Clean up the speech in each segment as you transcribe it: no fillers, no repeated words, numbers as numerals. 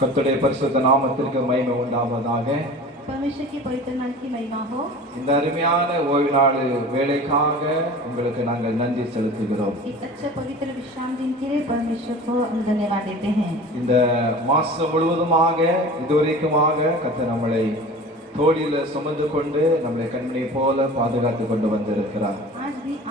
கர்த்தருடைய பரிசுத்த நாமத்திற்கு மகிமை உண்டாவதாக. परमेश्वर की पवित्र नाम की महिमा हो। இந்த அருமையான ஓய்வு நாள் வேலைக்காக உங்களுக்கு நாங்கள் நன்றி செலுத்துகிறோம். इस अच्छे पवित्र विश्राम दिन के लिए परमेश्वर को हम धन्यवाद देते हैं। இந்த மாசம் முழுவதுமாக இதுவரைக்குமாக கர்த்தர் நம்மளை தோளில சுமந்து கொண்டு நம்மளை கண்மணி போல பாதுகாத்து கொண்டு வந்திருக்கிறார்.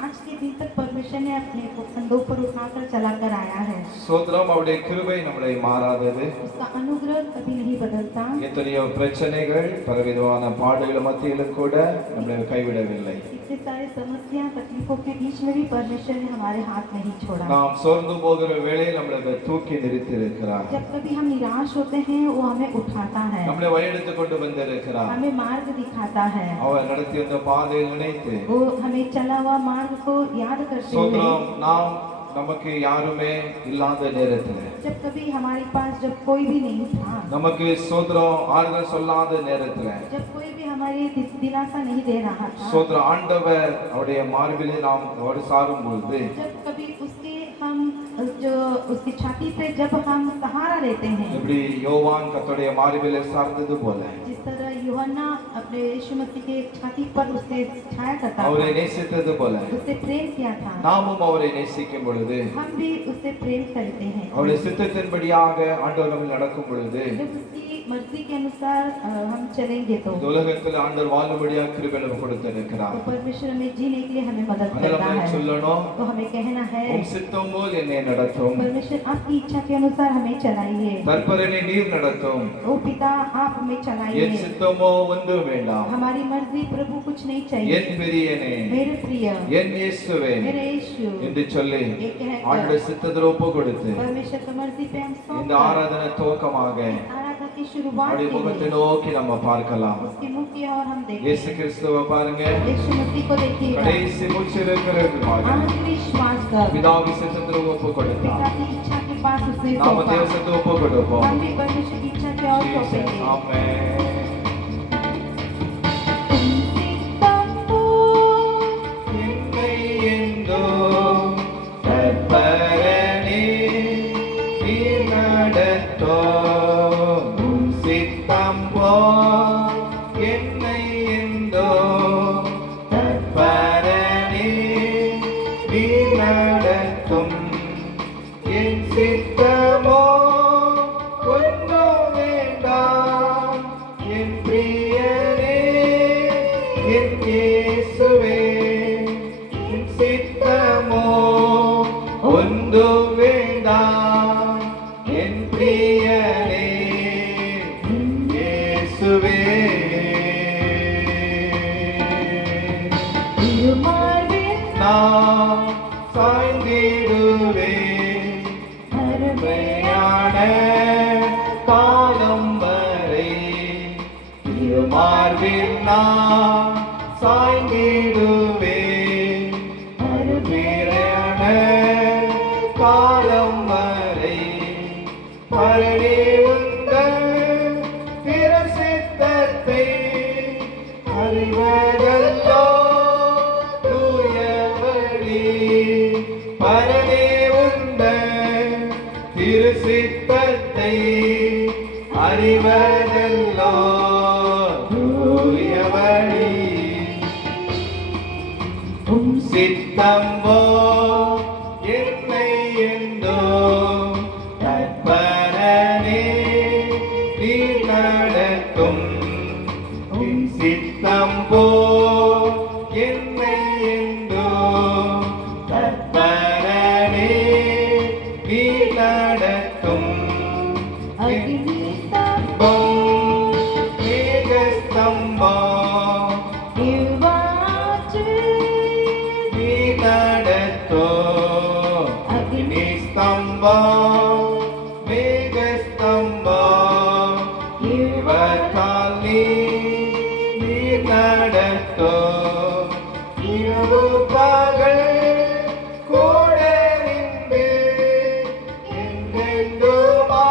आज के दिन तक परमेश्वर ने अपने को कंधों पर उठाकर चलाकर आया है। ஸ்தோத்திரம். அவருடைய கிருபை நம்மளை மாறாதது. उसका अनुग्रह कभी नहीं बदलता। எத்தனையோ பிரச்சனைகள் பலவிதமான பாடுகள் மத்தியிலும் கூட நம்மளை கைவிடவில்லை. इतने सारे समस्या तकलीफों के बीच में भी परमेश्वर ने हमारे हाथ नहीं छोड़ा। நாம் சோர்ந்து போகிற வேளையில் நம்மளை தூக்கி நிறுத்தி இருக்கிறார். जब कभी हम निराश होते हैं वो हमें उठाता है, நம்மளை வழிநடத்தி கொண்டு வந்திருக்கிறார். हमें मार्ग दिखाता है। அவர் நடத்தி வந்த பாதையை நினைத்து वो हमें चला हुआ मार्ग को याद करते हुए, சோத்திரம். நாம் நமக்கு யாருமே இல்லாத நேரத்தில், जब कभी हमारे पास जब कोई भी नहीं था, நமக்கு சோத்திரம் ஆறுதல் சொல்லாத நேரத்தில், जब कोई भी हमारी दिलासा नहीं दे रहा था, சோத்திரம் ஆண்டவர் அவருடைய மார்பிலே நாம் ஒரு சாரும் பொழுது, जब कभी उसके हम जो उसकी छाती पे जब हम सहारा लेते हैं, இப்படி யோவான் கர்த்தருடைய மார்பிலே சார்ந்தது போல, जिस तरह यूहन्ना अपने यीशु मसीह के छाती पर उससे छाया करता அவரை था, நேசித்தது போல उससे प्रेम किया था, நாமும் அவரை நேசிக்கும் பொழுது, हम भी उससे प्रेम करते हैं। அவருடைய சித்தத்தின்படியாக ஆண்டவர் நம்மில் நடக்கும் பொழுது, जब उसकी मर्जी के अनुसार हम चलेंगे तो இந்த உலகத்தில் ஆண்டவர் வாழும்படியாக கிருபை நமக்கு கொடுத்திருக்கிறார். परमेश्वर हमें जीने के लिए हमें मदद அதனால करता நம்ம है। சொல்லணும், तो हमें कहना है, உம் சித்தம் போல் என்னை நடத்தும், परमेश्वर आपकी इच्छा के अनुसार हमें चलाइए। தற்பரனை நீர் நடத்தும், ओ पिता आप हमें என் चलाइए। சித்தமோ ஒன்று வேண்டாம், हमारी मर्जी प्रभु कुछ नहीं என் चाहिए। பெரியனே, मेरे प्रिय, என் இயேசுவே मेरे यीशु என்று சொல்லி ये कहकर ஆண்டவர் சித்தத்தில் ஒப்பு கொடுத்து परमेश्वर की मर्जी पे हम இந்த सौंप ஆராதனை துவக்கமாக आराधना की शुरुआत அவருடைய के முகத்தை लिए நோக்கி நம்ம பார்க்கலாம். उसके मुख की ओर हम இயேசு देखें। கிறிஸ்துவை பாருங்க, यीशु मसीह को देखिएगा, கடைசி மூச்சு இருக்கிறது மாதிரி आखिरी श्वास तक பிதாவி சித்தத்தில் ஒப்பு கொடுத்தார். पिता की इच्छा के पास उसने நாம सौंपा। தேவசத்தை ஒப்பு கொடுப்போம். हम भी परमेश्वर की इच्छा के ओर सौंपेंगे। ஆமென். என்னை எந்தோ தற்பரனே நீர் நடத்தும், உம் சித்தம் போல் என்னை எந்தோ தற்பரனே நீர் நடத்தும், என் சித்தமோ ஒன்றும் வேண்டாம், என் பிரியனே என் இயேசுவே, என் சித்தமோ ஒன்றும் வேண்டாம், என் பிரியனே என் இயேசுவே. நான் சாய்ந்திடுவேன் அருமையான காலம் வரை, திருமார்பில் நான் சாய்ந்திடுவேன் அருமையான காலம் வரை, பரணி உந்தன் பிரசித்தத்தை அறிவதல்லோ தூயவழி, பரணி உந்தன் திருசித்தத்தை அறிவதல்லோ தூயவழி, உம் சித்தம் போல் என்னை எந்தோ தற்பரனே நீர் நடத்தும், உம் சித்தம் போல் என்னை எந்தோ தற்பரனே நீர் நடத்தும், அக்னிஸ்தம்பம் மேகஸ்தம்பம் நீர் நடத்தும், அக்னிஸ்தம்பம் மேகஸ்தம்பம் இவற்றால் நீர் நடத்தும், இரவு பகல் கூட நின்று என்றென்றுமாய்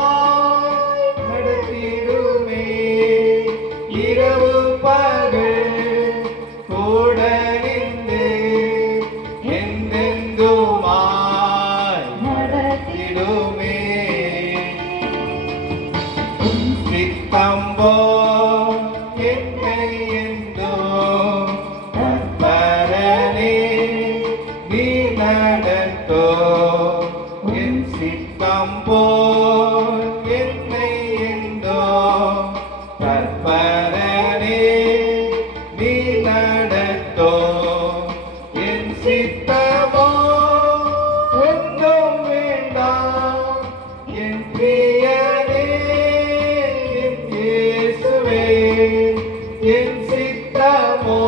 சித்தம்போ என்னை எந்தோ கர்த்தரனே நீ நடத்தோ என் சித்தம்போ என்னை எந்தோ கர்த்தரனே நீ நடத்தோ என் சித்தமோ ஒன்றும் வேண்டாம் என் பிரியனே என் இயேசுவே என் சித்தமோ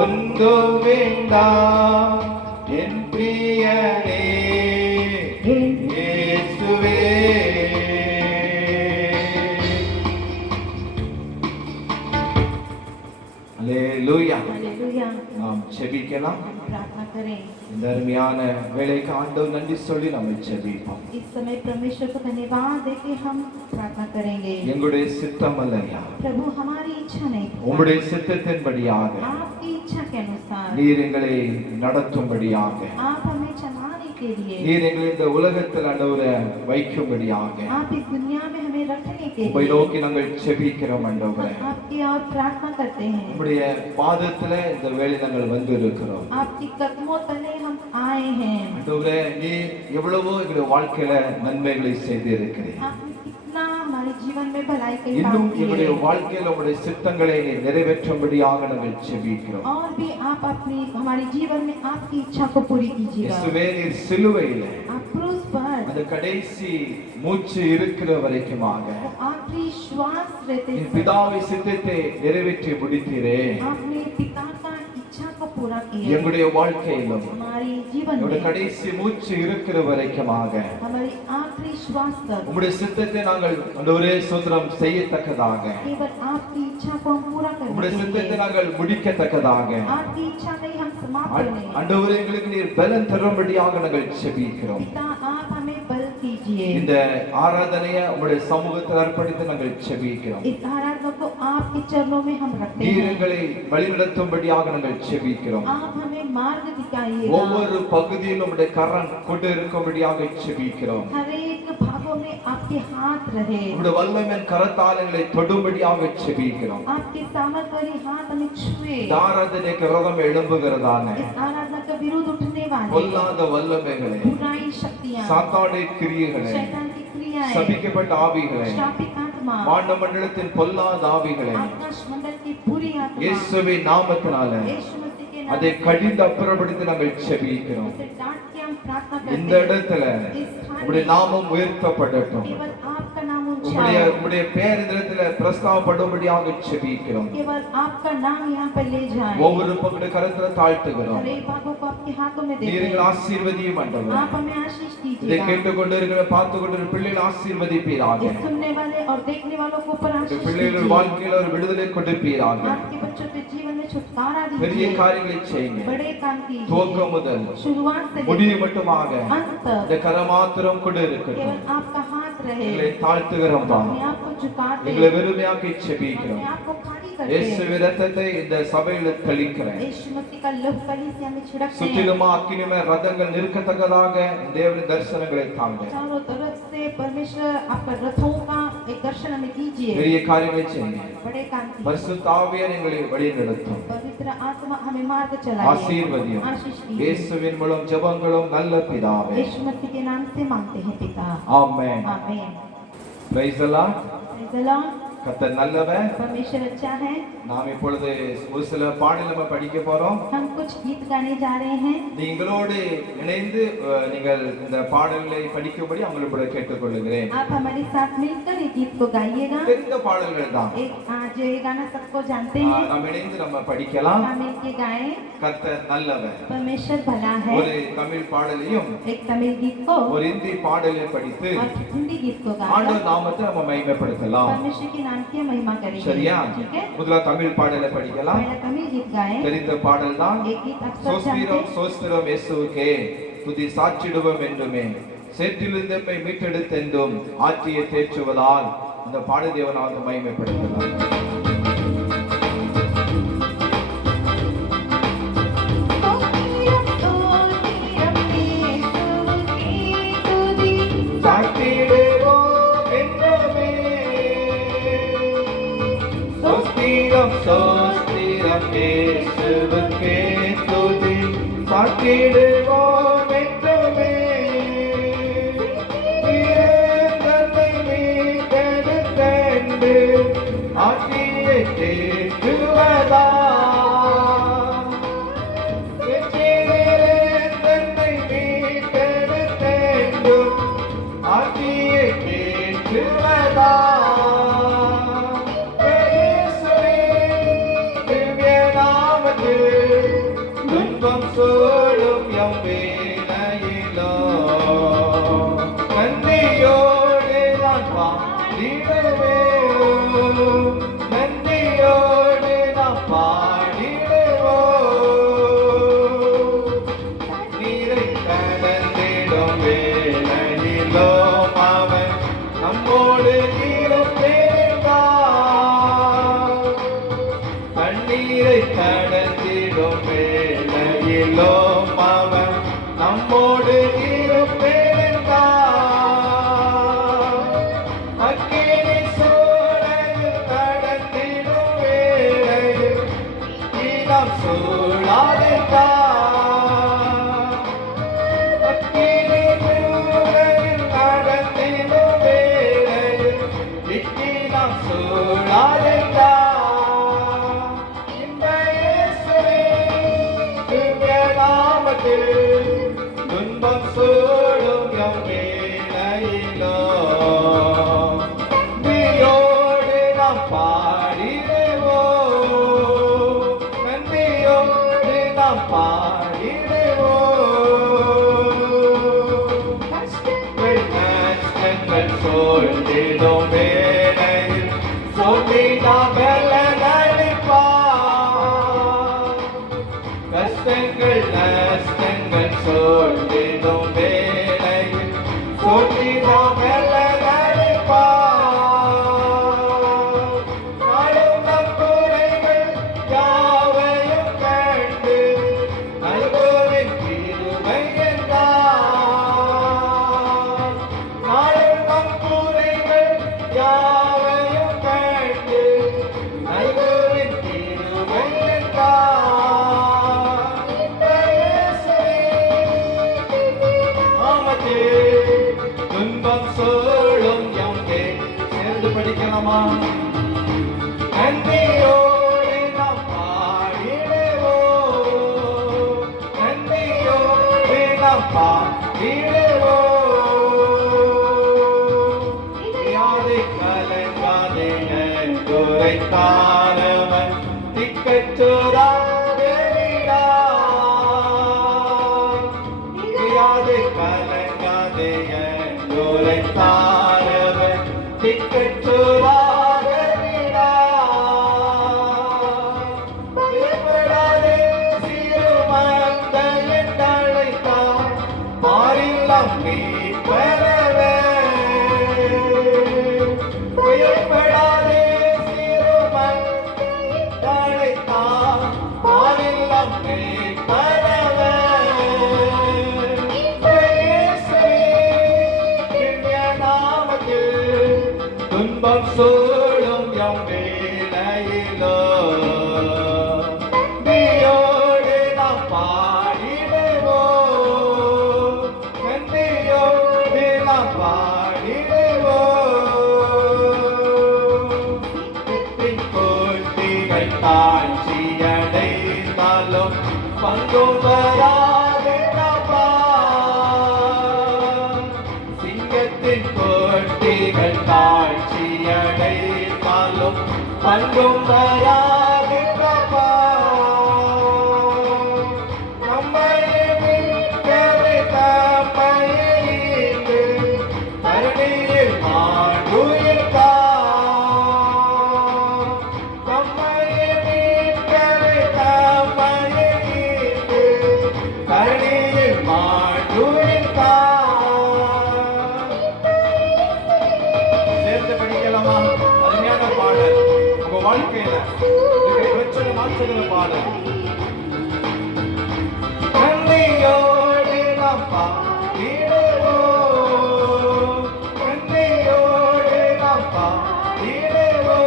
ஒன்றும் வேண்டாம் என் பிரியனே என் இயேசுவே. அல்லேலூயா. हालेलुया। நாம் செபிக்கலாம். प्रार्थना करें। இந்த அருமையான வேலைக்கு ஆண்டவர் நன்றி சொல்லி நம்ம செபிப்போம். इस समय परमेश्वर को धन्यवाद देके हम प्रार्थना करेंगे। எங்களுடைய சித்தம் அல்லையா, प्रभु हमारी इच्छा नहीं, உம்முடைய சித்தத்தின்படியாக आपकी इच्छा के अनुसार நீர் எங்களை நடத்தும்படியாக, आप हमें चलाने के लिए, நீர் எங்களை இந்த உலகத்தில் ஆண்டவரை வைக்கும்படியாக आप इस दुनिया में हमें रखने के உம்மை लिए நோக்கி நாங்கள் செபிக்கிறோம் ஆண்டவரே. हम आपकी और प्रार्थना करते हैं। உம்முடைய பாதத்துல இந்த வேளை நாங்கள் வந்து இருக்கிறோம் आपकी कदमों तले हम आए हैं। ஆண்டவரே. நீர் எவ்வளவோ எங்களுடைய வாழ்க்கையில நன்மைகளை செய்து இருக்கிறீர். आपने कितना हमारे जीवन में भलाई के काम இன்னும் किए எங்களுடைய வாழ்க்கையில உம்முடைய சித்தங்களை நீர் நிறைவேற்றும்படியாக நாங்கள் செபிக்கிறோம். और भी आप अपनी हमारे जीवन में आपकी इच्छा को पूरी कीजिएगा। இயேசுவே, நீர் சிலுவையில आप क्रूस पर அந்த கடைசி மூச்சு இருக்கிற வரைக்குமாக आखिरी श्वास रहते என் பிதாவை சித்தத்தை நிறைவேற்றி முடித்தீரே. आपने पिता का इच्छा को पूरा किया। எங்களுடைய வாழ்க்கையிலும் हमारी जीवन என்னுடைய में கடைசி மூச்சு இருக்கிற வரைக்குமாக हमारी आखिरी श्वास तक உம்முடைய சித்தத்தை நாங்கள் ஆண்டவரே சுதந்திரம் செய்யத்தக்கதாக, केवल आपकी इच्छा को हम पूरा உம்முடைய करने के சித்தத்தை लिए, நாங்கள் முடிக்கத்தக்கதாக आपकी इच्छा नहीं हम समाप्त करने, ஆண்டவரே எங்களுக்கு நீர் பலன் தரும்படியாக நாங்கள் செபிக்கிறோம். पिता आप हमें बल कीजिए। இந்த ஆராதனையை உம்முடைய சமூகத்தில் அர்ப்பணித்து நாங்கள் செபிக்கிறோம். इस आराधना को आपके चरणों में हम रखते நீர் हैं। எங்களை வழிநடத்தும்படியாக நாங்கள் செபிக்கிறோம். आप हमें मार्ग दिखाइएगा। ஒவ்வொரு பகுதியிலும் உம்முடைய கரம் கொண்டு இருக்கும்படியாக செபிக்கிறோம். हर एक भागों में आपके हाथ रहे, உம்முடைய வல்லமையின் கரத்தால் எங்களை தொடும்படியாக செபிக்கிறோம். आपके सामर्थ्यवाली हाथ हमें छुए। இந்த ஆராதனைக்கு விரோதம் எழும்புகிறதான इस आराधना का विरोध उठने वाले பொல்லாத வல்லமைகளை, बुराई शक्तियां, சாத்தானுடைய கிரியைகளை, शैतान की क्रियाएं, சபிக்கப்பட்ட ஆவிகளை, श्रापित आत्मा, வானமண்டலத்தின் பொல்லாத ஆவிகளை आकाश मंडल की पूरी आत्मा, இயேசுவின் நாமத்தினால यीशु मसीह के नाम அதை கடிந்து அப்புறப்படுத்தி நாங்கள் செபிக்கிறோம். से डांट के हम प्रार्थना இந்த करते हैं। இடத்துல इस உம்முடைய स्थान में நாமம் உயர்த்தப்படட்டும். केवल आपका नाम உம்முடைய ऊंचा, உம்முடைய பெயர் இந்த இடத்துல பிரஸ்தாபப்படும்படியாக செபிக்கிறோம். केवल आपका नाम यहाँ पर ले जाए। ஒவ்வொரு பக்கத்து கரத்துல தாழ்த்துகிறோம். हर एक भागों को आपके हाथों में देते நீர்கள் हैं। ஆசீர்வதியும் ஆண்டவரே. आप हमें आशीष இதை दीजिएगा। கேட்டுக்கொண்டிருக்கிற பார்த்து கொண்டிருக்கிற பிள்ளைகள் ஆசீர்வதிப்பீராக. ये सुनने वाले और देखने वालों को ऊपर இந்த आशीष பிள்ளைகள் दीजिए। வாழ்க்கையில ஒரு விடுதலை கொடுப்பீராக. आपके बच्चों के जीवन में छुटकारा பெரிய दीजिए। காரியங்களை செய்யுங்க. बड़े काम துவக்கம் कीजिए। முதல் शुरुआत से முடிவு लेकर மட்டுமாக अंत तक இந்த கரமாத்திரம் கொண்டு இருக்கட்டும். केवल आपका हाथ रहे। எங்களை தாழ்த்துகிறோம் தான். अपने आप को झुकाते, எங்களை வெறுமையாக்கி செபிக்கிறோம். अपने आप को खाली करते, இயேசுவின் இரத்தத்தை இந்த சபையில தெளிக்கிறேன். यीशु मसीह का लहू कलीसिया में छिड़कते हैं। சுற்றிலுமா அக்கினிமய ரதங்கள் நிற்கத்தக்கதாக தேவனின் தரிசனங்களை தாங்க. चारों तरफ से परमेश्वर आपका रथों का एक दर्शन हमें कीजिए। பெரிய காரியங்களை செய்யுங்க. बड़े काम कीजिए। பரிசுத்த ஆவியார் எங்களை வழிநடத்தும். पवित्र आत्मा हमें मार्ग चलाइए, ஆசீர்வதியும். आशीष कीजिए। இயேசுவின் மூலம் ஜெபங்களும் நல்ல பிதாவே. यीशु मसीह के नाम से मांगते हैं पिता, ஆமென். आमीन। Praise the Lord. Praise the Lord। கர்த்தர் நல்லவர். परमेश्वर अच्छा है। நாம் இப்பொழுது ஒரு சில பாடல் நம்ம படிக்க போறோம். हम कुछ गीत गाने जा रहे हैं। நீங்களோடு இணைந்து நீங்கள் இந்த பாடல்களை படிக்கும்படி உங்களை கேட்டுக்கொள்கிறேன். आप हमारे साथ मिलकर ये गीत को गाइएगा। தெரிந்த பாடல்கள் தான். एक आज ये गाना सबको जानते हैं, நாம் இணைந்து நம்ம படிக்கலாம். हम मिलके गाएं। கர்த்தர் நல்லவர். परमेश्वर भला है। ஒரு தமிழ் பாடலையும் एक तमिल गीत को ஒரு हिंदी பாடலை படித்து और हिंदी गीत को ஆண்டவர் गाकर நாமத்தை நம்ம மகிமைப்படுத்தலாம். परमेश्वर के नाम की महिमा करेंगे। சரியா? ठीक है। முதல்ல தமிழ் பாடலை படிக்கலாம். पहला तमिल गीत गाएं। தெரிந்த பாடல் தான். एक गीत आप सब जानते சோஸ்திரம் हैं। சோஸ்திரம் இயேசுவுக்கே துதி சாட்சிடுவோம் என்றுமே சேற்றிலிருந்து நம்மை மீட்டெடுத்தென்றும் ஆற்றிய தேற்றுவதால் இந்த பாடு தேவனாக மகிமைப்படுத்தலாம். சாட்சிடுவோம் என்றுமே கீதம் சோஸ்திரம் இயேசுவுக்கே துதி சாற்றிடுவோம் என்றுமே. தன்னை மீட்டெடுத்தென்று ஆட்சியை தேற்றுவதா தன்னை மீட்டெடுத்தென்று ஆட்சியை தேற்றுவதா துன்பம் சூழும் எம் வேளையிலோ நன்றியோடு நான் பாடிடுவேன், நன்றியோடு நான் பாடிடுவோம். நீரை கடந்திடும் வேளையிலோ அவன் நம்மோடு இருப்பேன். கண்ணீரை கடந்திடும் வேளையிலோ அவன் நம்மோடு இருப்பேன். அக்கினி சூளையில் கடந்திடும் வேளையில் ஈனம் சூழாதேதான். அக்கினி சூளையில் கடந்திடும் வேளையில் ஈனம் சூழாதேதான். துன்பம் சூழும் எம் வேளையிலோ நன்றியோடு நாம் பாடிடுவோம், நன்றியோடு நாம் பாடிடுவோம். கஷ்டங்கள் சூழ்ந்திடும் வேளையில் சொல்லி நாம் பலனளிப்பார். கஷ்டங்கள் நஷ்டங்கள் சூழ்ந்திடும் வேளையில் சொல்லி நாம் பலனளிப்பார். நாளும் நம் குறைகள் யாவையும் கண்டு நல்குவின் கிருபை என்றார். நாளும் நம் குறைகள் யாவையும் கண்டு நல்குவின் கிருபை என்றார். துன்பம் சூழும் எங்கே சேர்ந்து படிக்கலாமா? நன்றியோடு நாம் பாடிடுவோம், நன்றியோடு நாம் பாடிடுவோம். யாரை கலங்காதே என்றுரைத்தானவன் திக்கற்றோராக விடார். யாரை கலங்காதே என்றுரைத்தானவன் திக்கற்றோராக விடார். பயப்படாதே சிறுமந்தையென்று அழைத்தார் மாறில்லாம் மீட்பரவே. பயப்படாதே சிறுமந்தையென்று அழைத்தார் மாறில்லாம் மீட்பரவே. துன்பம் சூழும் எம் வேளையிலோ நன்றியோடு நாம் பாடிடுவோம், நன்றியோடு நாம் பாடிடுவோம். கோட்டிகள் தாழ்ச்சியடைந்தாலும் பங்கும் வராது காப்பா. சிங்கத்தின் கோட்டிகள் தாழ்ச்சியடைந்தாலும் பங்கும் வராது காப்பா. நம்மையே மீட்கவே தம்மையே ஈந்து தரணியில் மாண்டுயிர்த்தார். நம்மையே மீட்கவே தம்மையே ஈந்து தரணியில் மாண்டுயிர்த்தார். சேர்ந்து படிக்கலாமா? அருமையான பாடல், உங்க வாழ்க்கையில பிரச்சனை மாற்றுகிற பாடல். நன்றியோடு நாம் பாடிடுவோம், நன்றியோடு நாம் பாடிடுவோம்.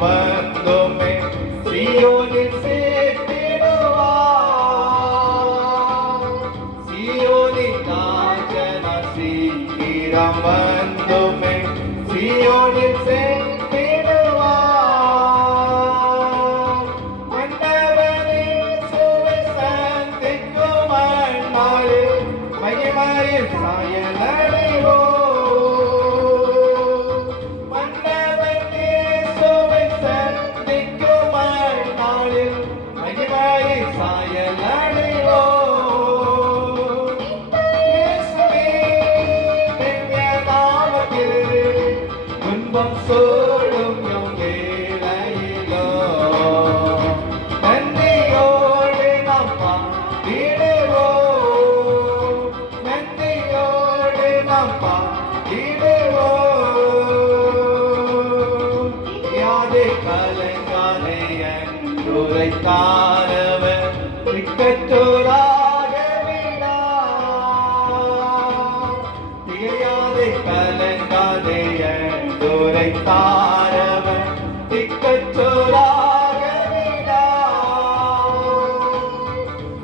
வந்துமே சீயோனில் சேர்த்திடுவார். சீயோனின் ராஜனா சீக்கிரம் வந்துமே சீயோனில் சேர்த்திடுவார். மன்னவனே சுவை சந்திக்கும் அந்நாளில் மகிமையில் சாயலடைவோம். மன்னவனே சுவை சந்திக்கும் அந்நாளில் மகிமையில் சாயலடைவோம். இயேசுவே, திவ்ய நாமத்தில் துன்பம் சூழும் எம் வேளையிலோ நன்றியோடு நாம் பாடிடுவோம். நன்றியோடு நாம் பாடிடுவோம். யாரே கலங்காதே என்றுரைத்தானவர் திக்கற்றோராக விடார். திகையாதே கலங்காதே என்றுரைத்தானவர் திக்கற்றோராக விடார்.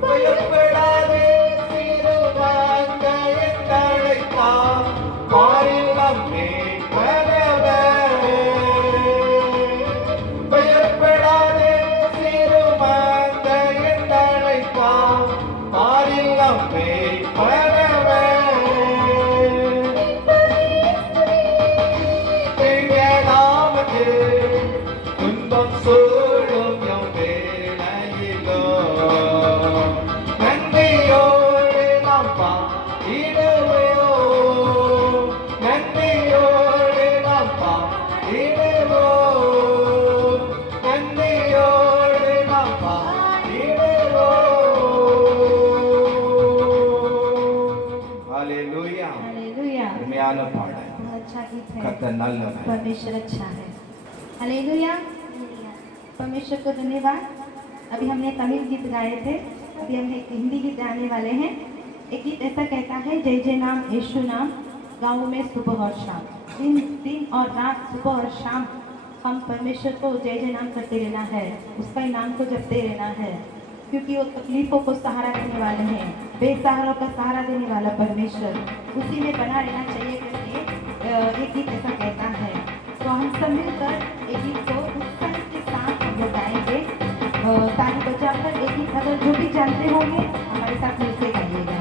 பயப்படாதே சிறுமந்தையைத் தழைத்தார் பாரில் நம்மை பரவர். பயப்படாதே சிறுமந்தையைத் தழைத்தார் பாரில் நம்மை பரவர். திவ்ய நாமத்தில் துன்பம் சூழும் எம் வேளையிலோ நன்றியோடு நாம் பாடிடுவோம். நன்றியோடு நாம் பாடிடுவோம். நன்றியோடு நாம் பாடிடுவோம். ஹalleluya. हालेलुया। அருமையான பாடல். बहुत अच्छा गीत है। கர்த்தர் நல்லவர். परमेश्वर अच्छा है। हालेलुया। परमेश्वर को धन्यवाद। अभी हमने तमिल गीत गाए थे, अभी हम एक हिंदी गीत गाने वाले हैं। एक गीत ऐसा कहता है, जय जय नाम यीशु नाम गाँव में सुबह और शाम, दिन दिन और रात सुबह और शाम हम परमेश्वर को जय जय नाम करते रहना है, उसका ही नाम को जपते रहना है, क्योंकि वो तकलीफों को सहारा देने वाले हैं, बेसहारों का सहारा देने वाला परमेश्वर, उसी में बना रहना चाहिए करके एक गीत ऐसा कहता है। तो हम सब मिलकर एक गीत को उत्साह के साथ हम लोग गाएंगे, ताली बजाकर एक गीत अगर जो भी जानते होंगे हमारे साथ मिलकर गाइएगा।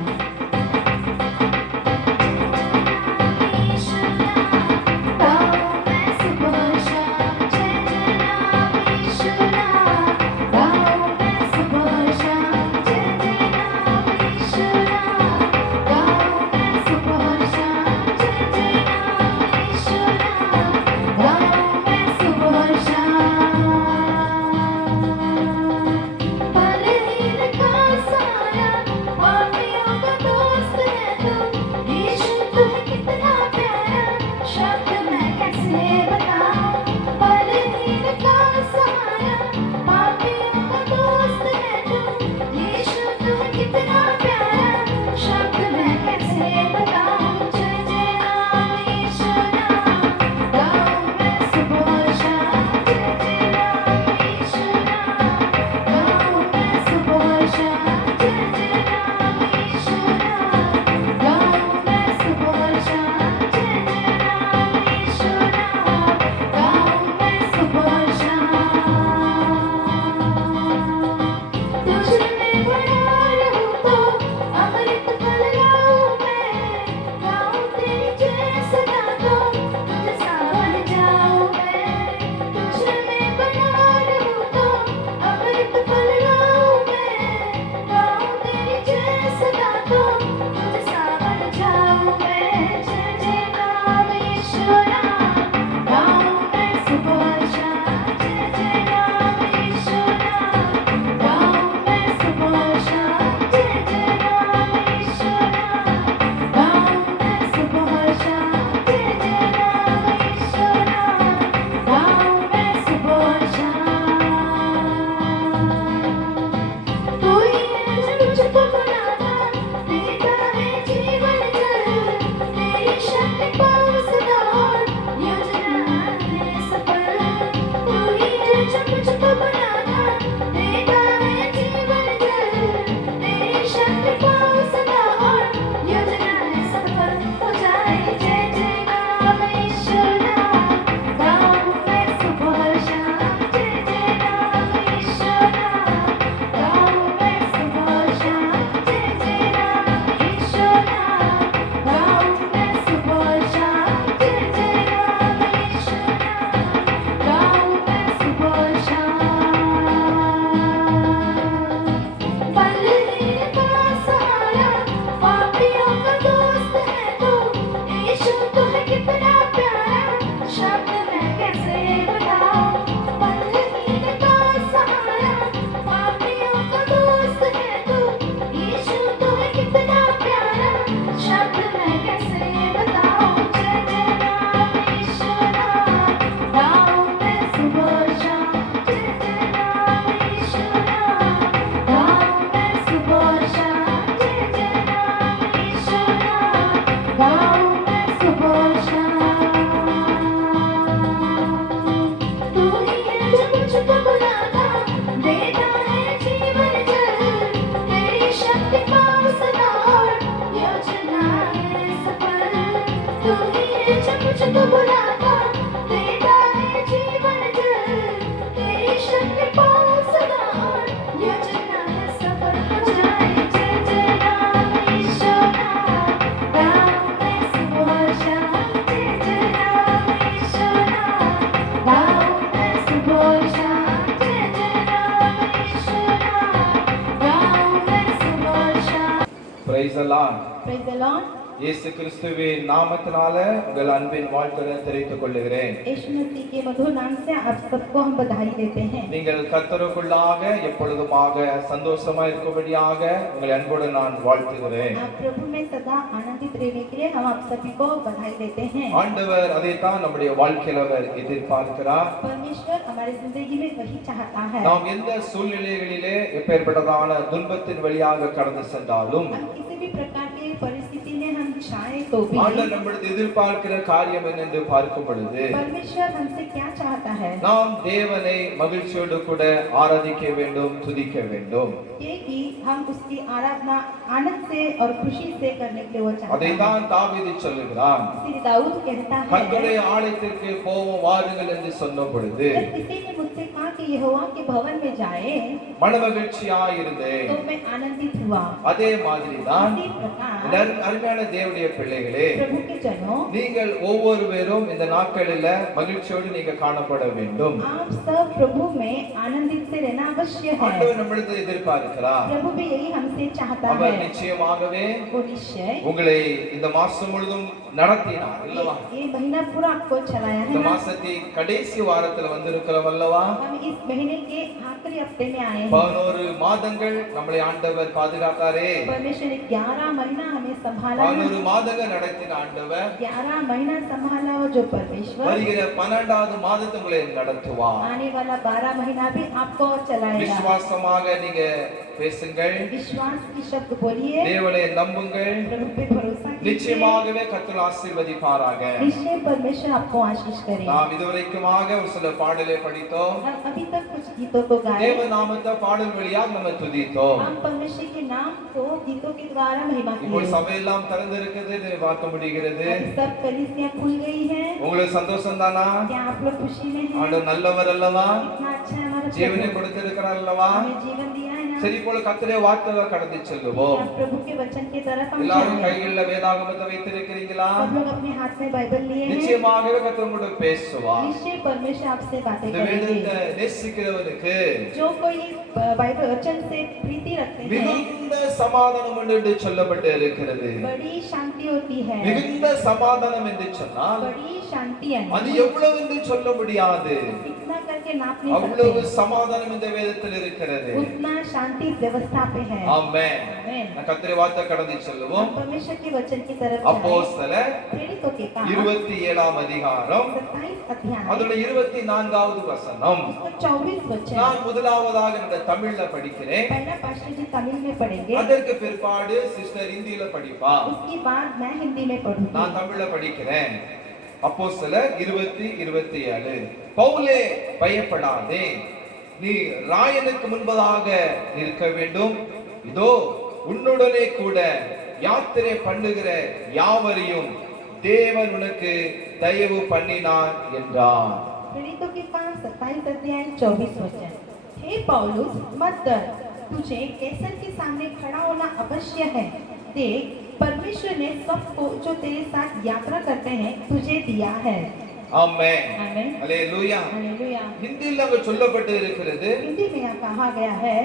Hallelujah. Praise the Lord. இயேசு கிறிஸ்துவின் நாமத்தினால உங்கள் அன்பின் வாழ்த்துக்களை தெரிவித்துக் கொள்கிறேன். यीशु मसीह के मधुर नाम से आप सबको हम बधाई देते हैं. நீங்கள் கர்த்தருக்குள்ளாக எப்பொழுதுமாக சந்தோஷமா இருக்கும்படியாக உங்கள் அன்போடு நான் வாழ்த்துகிறேன். आप प्रभु में सदा आनंदित रहने के लिए हम आप सभी को बधाई देते हैं. ஆண்டவர் அதைத்தான் நம்முடைய வாழ்க்கையில் அவர் எதிர்பார்க்கிறார். परमेश्वर हमारी जिंदगी में वही चाहता है. நாம் எந்த சூழ்நிலைகளிலே எப்பேற்பட்டதான துன்பத்தின் வழியாக கடந்து சென்றாலும் हम किसी भी प्रकार की परिस्थिति में हम जाए तो भी ஆண்டவர் நம்மிடத்தில் எதிர்பார்க்கிற காரியம் என்னென்று பார்க்கும் பொழுது परमेश्वर हमसे क्या चाहता है நாம் தேவனை மகிழ்ச்சியோடு கூட ஆராதிக்க வேண்டும், துதிக்க வேண்டும். ये कि हम उसकी आराधना आनंद से और खुशी से करने के लिए वो चाहता है. அதைத்தான் தாவீது சொல்லுகிறான். श्री दाऊद कहता है கர்த்தருடைய ஆலயத்திற்கு போவோம் வாருங்கள் என்று சொன்ன பொழுது जब किसी ने मुझसे कहा कि यहोवा के भवन में जाए மனமகிழ்ச்சியாய் இருந்தேன். तो मैं आनंदित हुआ. அதே மாதிரி தான் इसी प्रकार அருமையான தேவனுடைய பிள்ளைகளே, प्रभु के जनों நீங்கள் ஒவ்வொருவரும் இந்த நாட்களில மகிழ்ச்சியோடு நீங்க காணப்பட வேண்டும். आप सब प्रभु में आनंदित से रहना अवश्य है. ஆண்டவர் நம்மிடத்தில் எதிர்பார்க்கிறார். प्रभु भी यही हमसे चाहता அவர் है. நிச்சயமாகவே वो निश्चय உங்களை இந்த மாசம் முழுதும் நடத்தினார் அல்லவா? ये महीना पूरा आपको चलाया है இந்த ना. மாசத்தின் கடைசி வாரத்துல வந்திருக்கிறோம் அல்லவா? हम इस महीने के आखिरी हफ्ते में आए हैं. 11 மாதங்கள் நம்மளை ஆண்டவர் பாதுகாத்தாரே. परमेश्वर ने 11 महीना हमें संभाला है. 11 மாதங்கள் நடத்தின ஆண்டவர் 11 महीना संभाला हो जो परमेश्वर வருகிற 12வது மாதத்தை உங்களை நடத்துவார். आने वाला 12 महीना भी आपको चलाएगा. விசுவாசமாக நீங்க பேசுங்கள், विश्वास की शब्द बोलिए, தேவனை நம்புங்கள். प्रभु पे भरोसा कीजिए. நிச்சயமாகவே கர்த்தர் ஆசீர்வதிப்பாராக. निश्चय परमेश्वर आपको आशीष करे. நாம் இதுவரைக்குமாக ஒரு சில பாடலை படித்தோம். हम अभी तक कुछ गीतों को गाए. தேவ நாமத்தை பாடல் வழியாக நம்ம துதித்தோம். हम परमेश्वर के नाम को गीतों के द्वारा महिमा இப்போ किए. சபையெல்லாம் திறந்திருக்குது பார்க்க முடிகிறது. अब सब कलीसियां खुल गई हैं. உங்களுக்கு சந்தோஷம் தானா? क्या आप लोग खुशी में हैं? ஆண்டவர் நல்லவர் அல்லவா? इतना अच्छा है हमारा ஜீவனை प्रभु. கொடுத்திருக்கிறார் அல்லவா? हमें जीवन दिया है ना. சரி, போல கர்த்தருடைய வார்த்தையை கடந்து செல்லுவோம். क्या प्रभु के वचन की तरफ हम எல்லாரும் जाएं? கைகளில வேதாகமத்தை வைத்திருக்கிறீங்களா? सब लोग अपने हाथ में बाइबल लिए हैं. நிச்சயமாகவே கர்த்தர் உங்களோட பேசுவார். निश्चय परमेश्वर आपसे बातें இந்த வேதத்தை करेंगे. நேசிக்கிறவனுக்கு जो कोई बाइबल वचन से प्रीति रखते हैं மிகுந்த சமாதானம் உண்டு என்று சொல்லப்பட்டு இருக்கிறது. बड़ी शांति होती है. மிகுந்த சமாதானம் என்று சொன்னால் बड़ी शांति அது है. எவ்வளவு என்று சொல்ல முடியாது. इतना करके नाप नहीं அவ்வளவு सकते. சமாதானம் இந்த வேதத்தில் இருக்கிறது. उतना शांति व्यवस्था पे है. ஆமென். आमेन. நான் கர்த்தருடைய வார்த்தை கடந்து செல்லுவோம். हम परमेश्वर के वचन की तरफ जाएं. அப்போஸ்தலர் प्रेरितों के काम 27ஆம் அதிகாரம் 27 अध्याय அதோட 24வது வசனம். उसका 24 वचन. நான் முதலாவதாக இந்த தமிழ்ல படிக்கிறேன். पहला पास्टर जी तमिल में पढ़ेंगे. அதற்கு பிற்பாடு சிஸ்டர் இந்தியில படிப்பா. उसके बाद मैं हिंदी में पढ़ूंगी. நான் தமிழ்ல படிக்கிறேன். அப்போஸ்தலர் 20:27. பவுலே பயப்படாதே, நீ ராயனுக்கு முன்பதாக நிற்க வேண்டும். இதோ உன்னுடனே கூட யாத்திரை பண்ணுகிற யாவரையும் தேவன் உனக்கு தயவு பண்ணினார் என்றார். प्रेरितों के काम 27 अध्याय 24 वचन. हे पौलुस, मत डर, तुझे कैसर के सामने खड़ा होना अवश्य है. देख, परमेश्वर ने सबको जो तेरे साथ यात्रा करते हैं तुझे दिया है. ஆமென். आमीन. அல்லேலூயா. हालेलुया. ஹிந்தியில் அங்க சொல்லப்பட்டு இருக்கிறது, हिंदी में यहाँ कहा गया है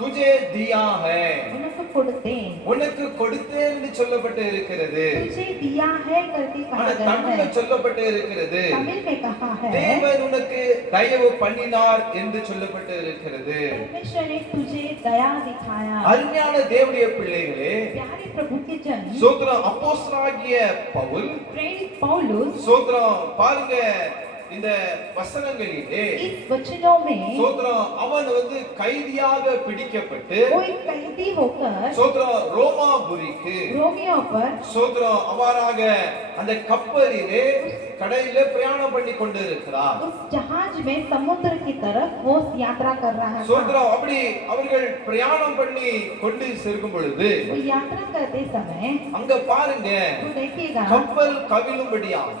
तुझे दिया है, उनको கொடுத்தே. உனக்கு கொடுத்தேன் என்று சொல்லப்பட்டு இருக்கிறது. तुझे दिया है करके कहा ஆனா गया தமிழ்ல है. சொல்லப்பட்டு இருக்கிறது, तमिल में कहा है தேவன் உனக்கு தயவு பண்ணினார் என்று சொல்லப்பட்டு இருக்கிறது. परमेश्वर ने तुझे दया दिखाया. அருமையான தேவனுடைய பிள்ளைகளே, प्यारे प्रभु के जन, சோத்திரம் அப்போஸ்தலனாகிய பவுல், प्रेरित पौलुस சோத்திரம் பாருங்க இந்த வசனங்களிலே इस वचनों में சோத்திரம் அவன் கைதியாக பிடிக்கப்பட்டு वो एक कैदी होकर சோத்திரம் ரோமாபுரிக்கு रोमियों पर சோத்திரம் அவ்வாறாக அந்த கப்பலிலே கடையில பிரயாணம் பண்ணி கொண்டு இருக்கிறார். उस जहाज में समुद्र की तरफ वो यात्रा कर रहा है. சோத்திரம் அப்படி அவர்கள் பிரயாணம் பண்ணி கொண்டு செல்லும் பொழுது वो यात्रा करते समय அங்க பாருங்க वो देखिएगा கப்பல் கவிழும்படியாக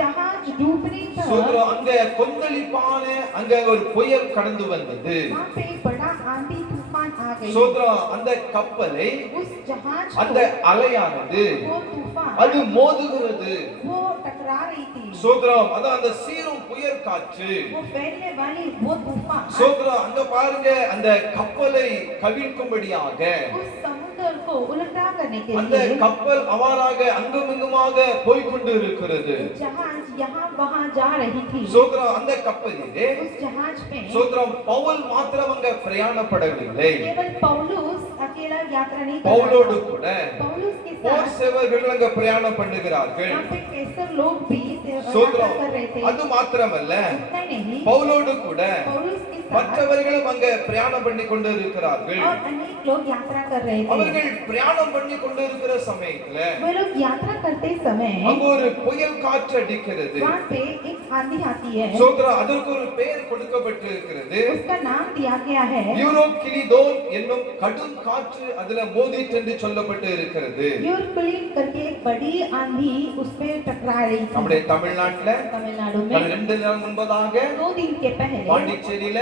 जहाज डूबने पर சோத்திரம் அங்க கொந்தளிப்பான அங்க ஒரு புயல் கடந்து வந்தது. वहाँ पे बड़ा आंधी तूफान आ गई. சோத்திரம் அந்த கப்பலை उस जहाज அந்த को அலையானது वो तूफान அது மோதுகிறது. वो टकरा रही थी. சோத்திரம் அதான் அந்த சீரும் புயல் காற்று. वो फैलने वाली वो तूफान சோத்திரம் அங்க பாருங்க அந்த கப்பலை கவிழ்க்கும்படியாக उस समुद्र को उल्टा करने के அந்த लिए கப்பல் அவாறாக அங்குமிங்குமாக போய்க்கொண்டு இருக்கிறது. जहाज यहाँ वहाँ जा रही थी। சோதரம் அந்த கப்பலிலே उस जहाज में சோதரம் பவுல் மாத்திரம் அங்க பிரயாணப்படவில்லை. केवल पौलुस अकेला यात्रा नहीं कर பவுலோடு रहा था। கூட पौलुस के போர் साथ சேவகர்கள் அங்க பிரயாணம் பண்ணுகிறார்கள். यहाँ पे कैसर लोग भी यात्रा சோதரம் कर रहे थे। அது மாத்திரமல்ல, इतना ही नहीं, பவுலோடு கூட पौलुस के साथ மற்றவர்களும் அங்க பிரயாணம் பண்ணி கொண்டு இருக்கிறார்கள். और अनेक लोग यात्रा कर रहे थे। அவர்கள் பிரயாணம் பண்ணி கொண்டு இருக்கிற சமயத்துல वे लोग यात्रा करते समय அங்க ஒரு புயல் காற்று அடிக்கிறது. वहाँ पे एक आंधी आती है। சோதரம் அதற்கு ஒரு பெயர் கொடுக்கப்பட்டு இருக்கிறது. उसका नाम दिया गया है யூரோக்கிலிதோன் என்னும் கடும் காற்று அதுல மோதிட்டு என்று சொல்லப்பட்டு இருக்கிறது. यूरकुलिन करके एक बड़ी आंधी उस पे टकरा रही थी। நம்முடைய தமிழ்நாட்டுல तमिलनाडु में கடந்த 2 நாள் முன்பதாக 2 दिन के पहले பாண்டிச்சேரியில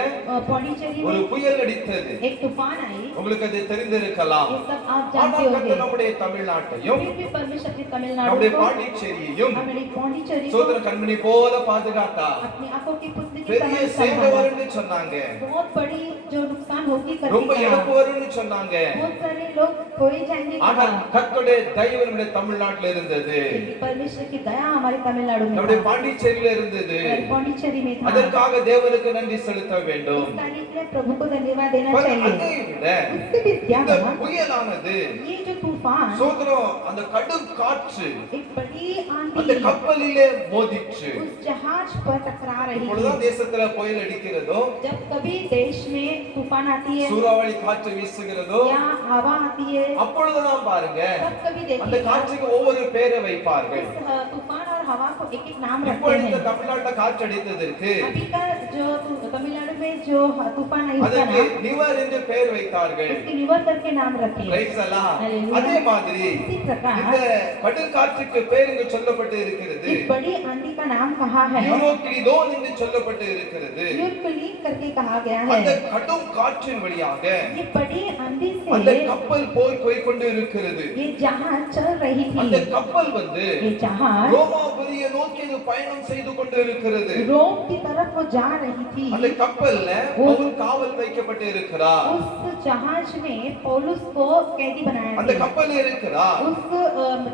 पौंडीचेरी ஒரு में புயல் அடித்தது. एक तूफान आई। உங்களுக்கு அது தெரிந்திருக்கலாம். ये सब आप ஆனால் जानते கர்த்தர் होंगे। நம்முடைய தமிழ்நாட்டையும் फिर भी परमेश्वर ने तमिलनाडु நம்முடைய को, பாண்டிச்சேரியையும் हमारी पौंडीचेरी को சோதர கண்மணி போல பாதுகாத்தா. अपनी आंखों की पुतली की பெரிய तरह சேதம் संभाला। வரும்னு சொன்னாங்க. बहुत बड़ी जो नुकसान होगी ரொம்ப करके இழப்பு வரும்னு சொன்னாங்க. बहुत सारे लोग खोए जाएंगे ஆனால் कहा। கர்த்தருடைய தயவு நம்முடைய தமிழ்நாட்டில் இருந்தது. परमेश्वर की दया हमारे तमिलनाडु में நம்முடைய था। பாண்டிச்சேரியில இருந்தது. हमारे पौंडीचेरी में था। அதற்காக தேவனுக்கு நன்றி செலுத்த வேண்டும். इस कार्य के लिए प्रभु को धन्यवाद देना அதை चाहिए। விட उससे भी क्या இந்த हुआ? புயலானது ये जो तूफान சோதரம் அந்த கடும் காற்று एक बड़ी அந்த आंधी கப்பலிலே மோதிச்சு. उस जहाज पर टकरा रही இப்பொழுதுதான் थी। தேசத்துல புயல் அடிக்கிறதோ, जब कभी देश में तूफान आती है சூறாவளி காற்று வீசுகிறதோ, या हवा आती है, அப்பொழுதுதான் பாருங்க तब कभी அந்த देखिए காற்றுக்கு ஒவ்வொரு பேரை வைப்பார்கள். तूफान और हवा को एक एक नाम இப்போ रखते இந்த हैं। தமிழ்நாட்டுல காற்று அடித்ததற்கு अभी का जो तमिलनाडु में जो तूफान आई उसका அதற்கு नाम நிவர் என்று பெயர் வைத்தார்கள். उसके निवर करके नाम रखे। Praise the Lord. Hallelujah. அதே மாதிரி इसी प्रकार இந்த கடும் காற்றுக்கு பேர் இங்கு சொல்லப்பட்டு இருக்கிறது. इस बड़ी आंधी का नाम कहा है யூரோக்கிலிதோன் என்று சொல்லப்பட்டு இருக்கிறது. यूरकुलिन करके कहा गया அந்த है। கடும் காற்றின் வழியாக ये बड़ी आंधी அந்த से கப்பல் போய் கொண்டு இருக்கிறது. ये जहाज चल रही அந்த थी। கப்பல் வந்து ये जहाज ரோமாபுரியை நோக்கி அது பயணம் செய்து கொண்டு இருக்கிறது. रोम की तरफ वो जा रही थी। அந்த கப்பல்ல பவுல் காவல் வைக்கப்பட்டு இருக்கிறார். उस जहाज में पौलुस को कैदी बनाया அந்த गया। கப்பல் இருக்கிறார். उस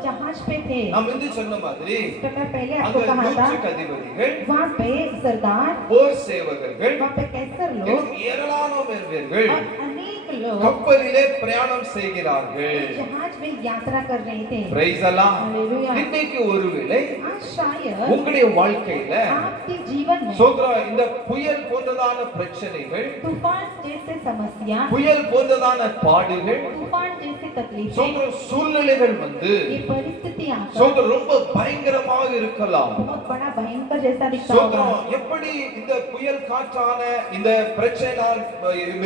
जहाज पे थे। நாம் வந்து சொன்ன மாதிரி इस प्रकार पहले அங்க आपको कहा था நூற்றுக்கு அதிபதிகள், वहाँ पे सरदार, போர் சேவகர்கள், वहाँ पे कैसर लोग இன்னும் ஏராளமான பேர்கள் और अनेक लोग கப்பலிலே பிரயாணம் செய்கிறார்கள். जहाज में यात्रा कर रहे थे। Praise the Lord. हालेलुया। இன்னைக்கு ஒருவேளை आज शायद உங்களுடைய வாழ்க்கையில आपके जीवन में சோதரா இந்த புயல் போன்றதான பிரச்சனைகள், तूफान जैसे समस्या, புயல் போன்றதான பாடுகள், तूफान जैसे तकलीफें, சோதர சூழ்நிலைகள் வந்து ये परिस्थिति आकर சோதர ரொம்ப பயங்கரமாக இருக்கலாம். बहुत बड़ा भयंकर जैसा दिखता சோதரா होगा। எப்படி இந்த புயல் காற்றான இந்த பிரச்சனை நான்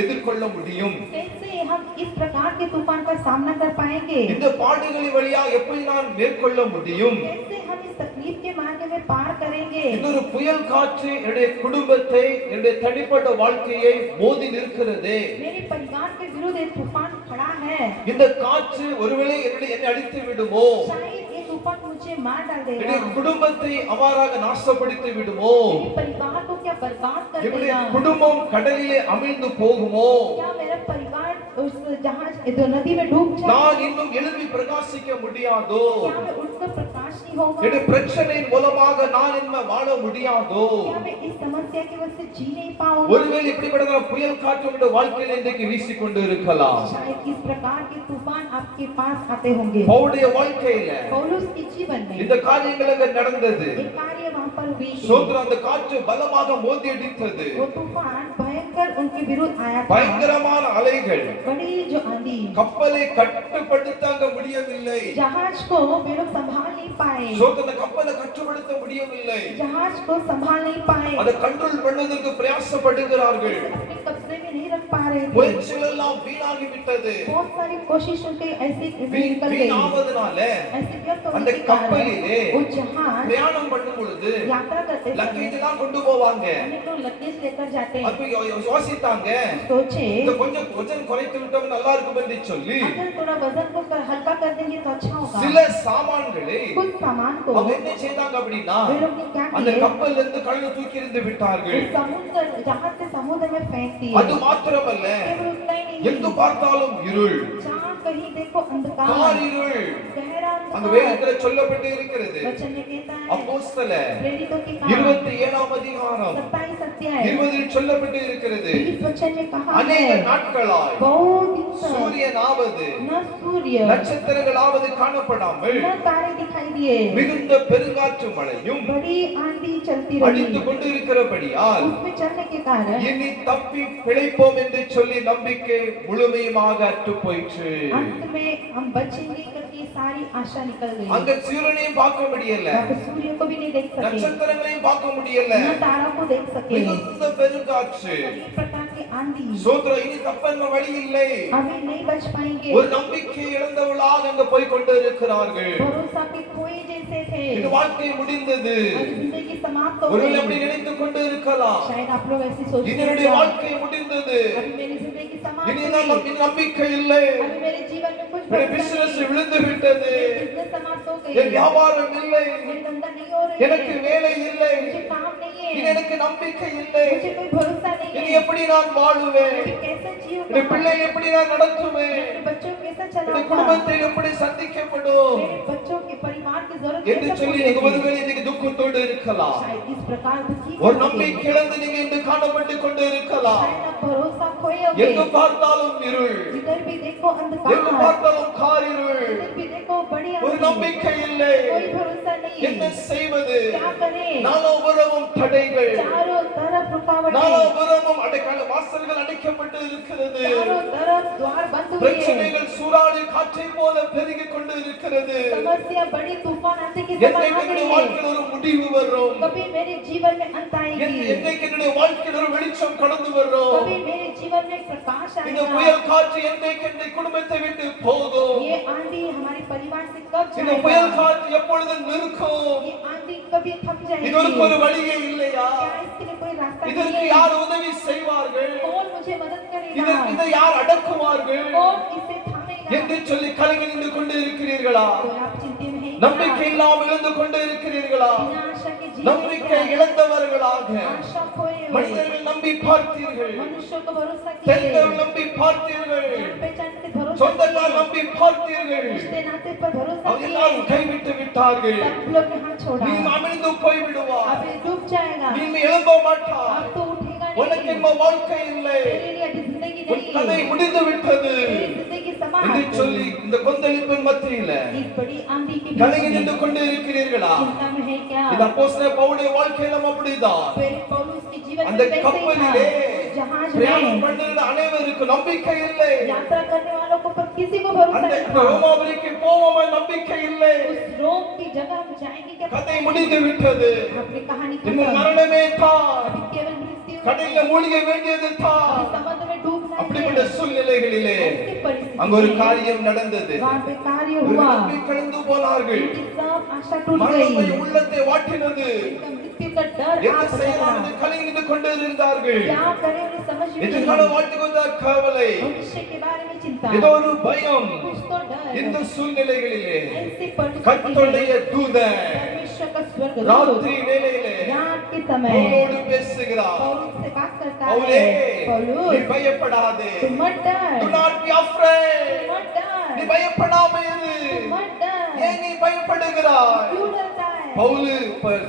எதிர்கொள்ள முடியும்? कैसे हम इस प्रकार के तूफान का सामना कर पाएंगे? இந்த பாடுகளின் வழியா எப்படி நான் மேற்கொள்ள முடியும்? कैसे हम इस तकलीफ के मार्ग में पार करेंगे? இந்த ஒரு புயல் காற்று என்னுடைய குடும்பத்தை, என்னுடைய தனிப்பட்ட வாழ்க்கையை மோதி நிற்கிறதே. मेरे परिवार के विरुद्ध एक तूफान खड़ा है। இந்த காற்று ஒருவேளை என்னை அடித்து விடுமோ? शायद ये तूफान मुझे मार डाल என்னுடைய देगा। குடும்பத்தை அவ்வாறாக நாசப்படுத்தி விடுமோ? मेरे परिवार को क्या बर्बाद कर என்னுடைய देगा? குடும்பம் கடலிலே அமிழ்ந்து போகுமோ? क्या मेरा परिवार उस जहाज जो नदी में डूब जाए? நான் இன்னும் எழும்பி பிரகாசிக்க முடியாதோ? क्या मैं उठकर प्रकाश नहीं होगा? என்னுடைய பிரச்சனையின் மூலமாக நான் என்ன வாழ முடியாதோ? क्या मैं इस समस्या की वजह से जी नहीं पाऊंगा? ஒருவேளை இப்படிப்பட்ட புயல் காற்று உங்களுடைய வாழ்க்கையில இன்றைக்கு வீசிக்கொண்டு இருக்கலாம். शायद इस प्रकार के तूफान आपके पास आते होंगे। பவுலுடைய வாழ்க்கையில पौलुस के जीवन में இந்த காரியங்கள் அங்க நடந்தது. एक कार्य वहां पर हुई। சோதர அந்த காற்று பலமாக மோதி அடித்தது. वो तूफान भयंकर उनके विरुद्ध आया था। பயங்கரமான அலைகள் बड़ी जो आंधी, கப்பலை கட்டுப்படுத்த முடியவில்லை. जहाज को वे लोग संभाल नहीं पाए। சோதர கப்பலை கட்டுப்படுத்த முடியவில்லை. जहाज को संभाल नहीं पाए। அதை கண்ட்ரோல் பண்ணுவதற்கு பிரயாசப்படுகிறார்கள். अपने कब्जे में नहीं रख पा रहे थे। முயற்சிகள் எல்லாம் வீணாகி விட்டது. बहुत सारी कोशिशों के ऐसे निकल गई। வீணாவதனால ऐसे व्यर्थ அந்த होने के कारण கப்பலிலே वो जहाज பிரயாணம் பண்ணும் பொழுது यात्रा करते समय லக்கேஜ் எல்லாம் கொண்டு போவாங்க. अनेक लोग लगेज लेकर जाते हैं। அப்ப யோசித்தாங்க, सोचे இந்த கொஞ்சம் வஜன் குறைத்து விட்டோம் நல்லா இருக்கும் என்று சொல்லி अगर थोड़ा वजन को हल्का कर देंगे तो अच्छा होगा। சில சாமான்களை कुछ सामान को அவங்க என்ன செய்தாங்க அப்படின்னா वे लोग ने क्या அந்த किए? கப்பல்ல இருந்து கடல்ல தூக்கி எறிந்து விட்டார்கள். उस समुद्र जहाज से समुद्र में फेंक दिए। அது மாத்திரமல்ல, केवल उतना ही नहीं, எங்கு பார்த்தாலும் இருள். जहाँ कहीं देखो अंधकार, காரிருள் गहरा அந்த अंधकार। வேதத்துல சொல்லப்பட்டு இருக்கிறது. वचन में कहता है அப்போஸ்தலர் प्रेरितों के काम 27ஆம் அதிகாரம் 27 अध्याय 20 சொல்லப்பட்டு இருக்கிறது. इस वचन में कहा அநேக है நாட்களாய் बहुत दिन तक சூரியனாவது न सूर्य நட்சத்திரங்களாவது காணப்படாமல் न तारे दिखाई दिए, மிகுந்த பெருங்காற்று மழையும் बड़ी आंधी चलती रही, அடித்துக் கொண்டு இருக்கிறபடியால் उसमें चलने के कारण இனி தப்பி பிழைப்போம் என்று சொல்லி நம்பிக்கை முழுமையுமாக அற்று போயிற்று. अंत में हम बचेंगे करके सारी आशा निकल गई। அங்க சூரியனையும் பார்க்க முடியல, वहाँ पे सूर्य को भी नहीं देख सके, நட்சத்திரங்களையும் பார்க்க முடியல, न तारा को देख सके, மிகுந்த பெருங்காற்று. कई प्रकार की आंधी। சோதர இனி தப்பென்ன வழி இல்லை. अभी नहीं बच पाएंगे, ஒரு நம்பிக்கை இழந்தவர்களாக அங்க போய் கொண்டு இருக்கிறார்கள். भरोसा के खोए जैसे थे, இது வாழ்க்கை முடிந்தது. आज जिंदगी समाप्त हो ஒருவேளை गई। அப்படி நினைத்துக் கொண்டு இருக்கலாம், शायद आप लोग ऐसी सोचते இதனுடைய हैं, வாழ்க்கை முடிந்தது, अभी मेरी जिंदगी समाप्त இனி हो நான் गई, நம்பிக்கை இல்லை, अभी मेरे जीवन में कुछ என்னுடைய भरोसा பிசினஸ் नहीं, விழுந்து விட்டது, बिजनेस समाप्त हो என் गई, வியாபாரம் இல்லை, मेरी धंधा नहीं हो रही எனக்கு है, வேலை இல்லை, मुझे काम नहीं இனி है, எனக்கு நம்பிக்கை இல்லை, मुझे कोई भरोसा नहीं இனி है, எப்படி நான் வாழுவேன், मैं कैसे என்னுடைய जीऊंगा, பிள்ளை எப்படி நான் நடத்துவேன், मेरे बच्चों को कैसे என்னுடைய चलाऊंगा, குடும்பத்தை எப்படி சந்திக்கப்படும் मेरे बच्चों के परिवार की जरूरत என்று कैसे சொல்லி पूरी நீங்க होगी? ஒருவேளை இன்னைக்கு துக்கத்தோடு இருக்கலாம், शायद इस प्रकार दुखी ஒரு होंगे, நம்பிக்கை இழந்து நீங்க இன்று காணப்பட்டு கொண்டு இருக்கலாம். शायद आप भरोसा खोए எங்கு होंगे, பார்த்தாலும் இருள், जिधर भी देखो எங்கு अंधकार, பார்த்தாலும் காரிருள், जिधर भी देखो बड़ी ஒரு आंधी, நம்பிக்கை இல்லை, कोई भरोसा என்ன नहीं, செய்வது, क्या करें, நாலாபுரமும் தடைகள், चारों तरफ रुकावटें, நாலாபுரமும் அடைக்கல வாசல்கள் அடைக்கப்பட்டு இருக்கிறது, चारों तरफ द्वार बंद हुए, பிரச்சனைகள் சூறாவளி காற்றை போல பெருகிக் கொண்டு இருக்கிறது. समस्या बड़ी तूफान आते के समान आ என்னைக்கு गई வாழ்க்கையில் ஒரு முடிவு வரும், कभी मेरे जीवन में अंत आएगी, என்னைக்கு என்னுடைய வாழ்க்கையில் ஒரு வெளிச்சம் கடந்து வரும், कभी मेरे जीवन में प्रकाश இந்த आएगा, புயல் காற்று என்னைக்கு என்னை குடும்பத்தை விட்டு போகும், ये आंधी हमारे परिवार से कब இந்த புயல் जाएगा, காற்று எப்பொழுது நிற்கும், ये आंधी कभी थम जाएगी, இதற்கு ஒரு வழியே இல்லையா, क्या इसके लिए कोई रास्ता இதற்கு नहीं है, யார் உதவி செய்வார்கள், कौन मुझे मदद இதற்கு करेगा, இதை யார் அடக்குவார்கள் कौन इसे थामेगा, என்று சொல்லி கலங்கி நின்று கொண்டு இருக்கிறீர்களா, तो आप चिंतित में हैं நம்பிக்கை இல்லாமல் இருந்து கொண்டு இருக்கிறீர்களா, बिना आशा के जीवन நம்பிக்கை में இழந்தவர்களாக आशा खोए हुए, மனிதர்கள் நம்பி பார்த்தீர்கள், मनुष्यों को भरोसा किए, தெரிந்தவர்கள் நம்பி பார்த்தீர்கள், जान पहचान से भरोसा சொந்தக்கார் किए, நம்பி பார்த்தீர்கள், रिश्ते नाते पर भरोसा அவர் எல்லாம் किए, கைவிட்டு விட்டார்கள், सब लोग ने हाथ छोड़ा, நீ அமிழ்ந்து போய் விடுவார், अब ये डूब जाएगा, நீ எழும்ப மாட்டார், अब तो उठेगा உனக்கு नहीं, இன்ப வாழ்க்கை இல்லை, तेरे लिए अभी जिंदगी உன் கதை नहीं, முடிந்து விட்டது तेरी जिंदगी என்று समाप्त, சொல்லி இந்த கொந்தளிப்பின் மத்தியில इस बड़ी आंधी के கலங்கி बीच நின்று में கொண்டு இருக்கிறீர்களா, चिंता में है क्या, இந்த அப்போஸ்தலர் பவுலுடைய வாழ்க்கையிலும் அப்படிதான், फिर पौलुस के जीवन அந்த में वैसे ही கப்பலிலே था, जहाज பிரயாணம் में பண்ணுகிற அனைவருக்கும் நம்பிக்கை இல்லை, यात्रा करने वालों को पर किसी को भरोसा அந்த नहीं था, ரோமாபுரிக்கு போவோமா நம்பிக்கை இல்லை, उस रोम की जगह हम जाएंगे क्या, கதை முடிந்து விட்டது, आपकी कहानी இன்னும் खत्म, மரணமே தான், अभी केवल मृत्यु, கடல்ல மூழ்க வேண்டியது தான், अभी समुद्र में डूबना அப்படிப்பட்ட है, சூழ்நிலைகளிலே ऐसी परिस्थिति அங்க ஒரு में காரியம் நடந்தது, वहाँ पे कार्य ஒரு हुआ, நம்பி கலந்து போனார்கள், उनकी सब आशा टूट மரணமே गई, உள்ளத்தை வாட்டினது, उनका मृत्यु का डर என்ன आ செய்யலாம் गया, கலங்கி நின்று கொண்டு இருந்தார்கள், क्या करें उन्हें समझ में எதிர்கால नहीं, வாழ்க்கை வந்த கவலை, भविष्य के बारे में चिंता, ஏதோ ஒரு பயம், कुछ तो डर, இந்த சூழ்நிலைகளிலே ऐसी परिस्थिति கர்த்தருடைய में தூதன் परमेश्वर का स्वर्गदूत ராத்திரி வேளையிலே रात के समय பவுலோடு பேசுகிறார், पौलुस से बात करता பவுலே है, நீ पौलुस பயப்படாதே, तुम मत डर, do not be afraid, तुम मत நீ डर, பயப்படாம இரு, तुम मत डर, ஏன் நீ பயப்படுகிறாய், क्यों डरता है, பவுல்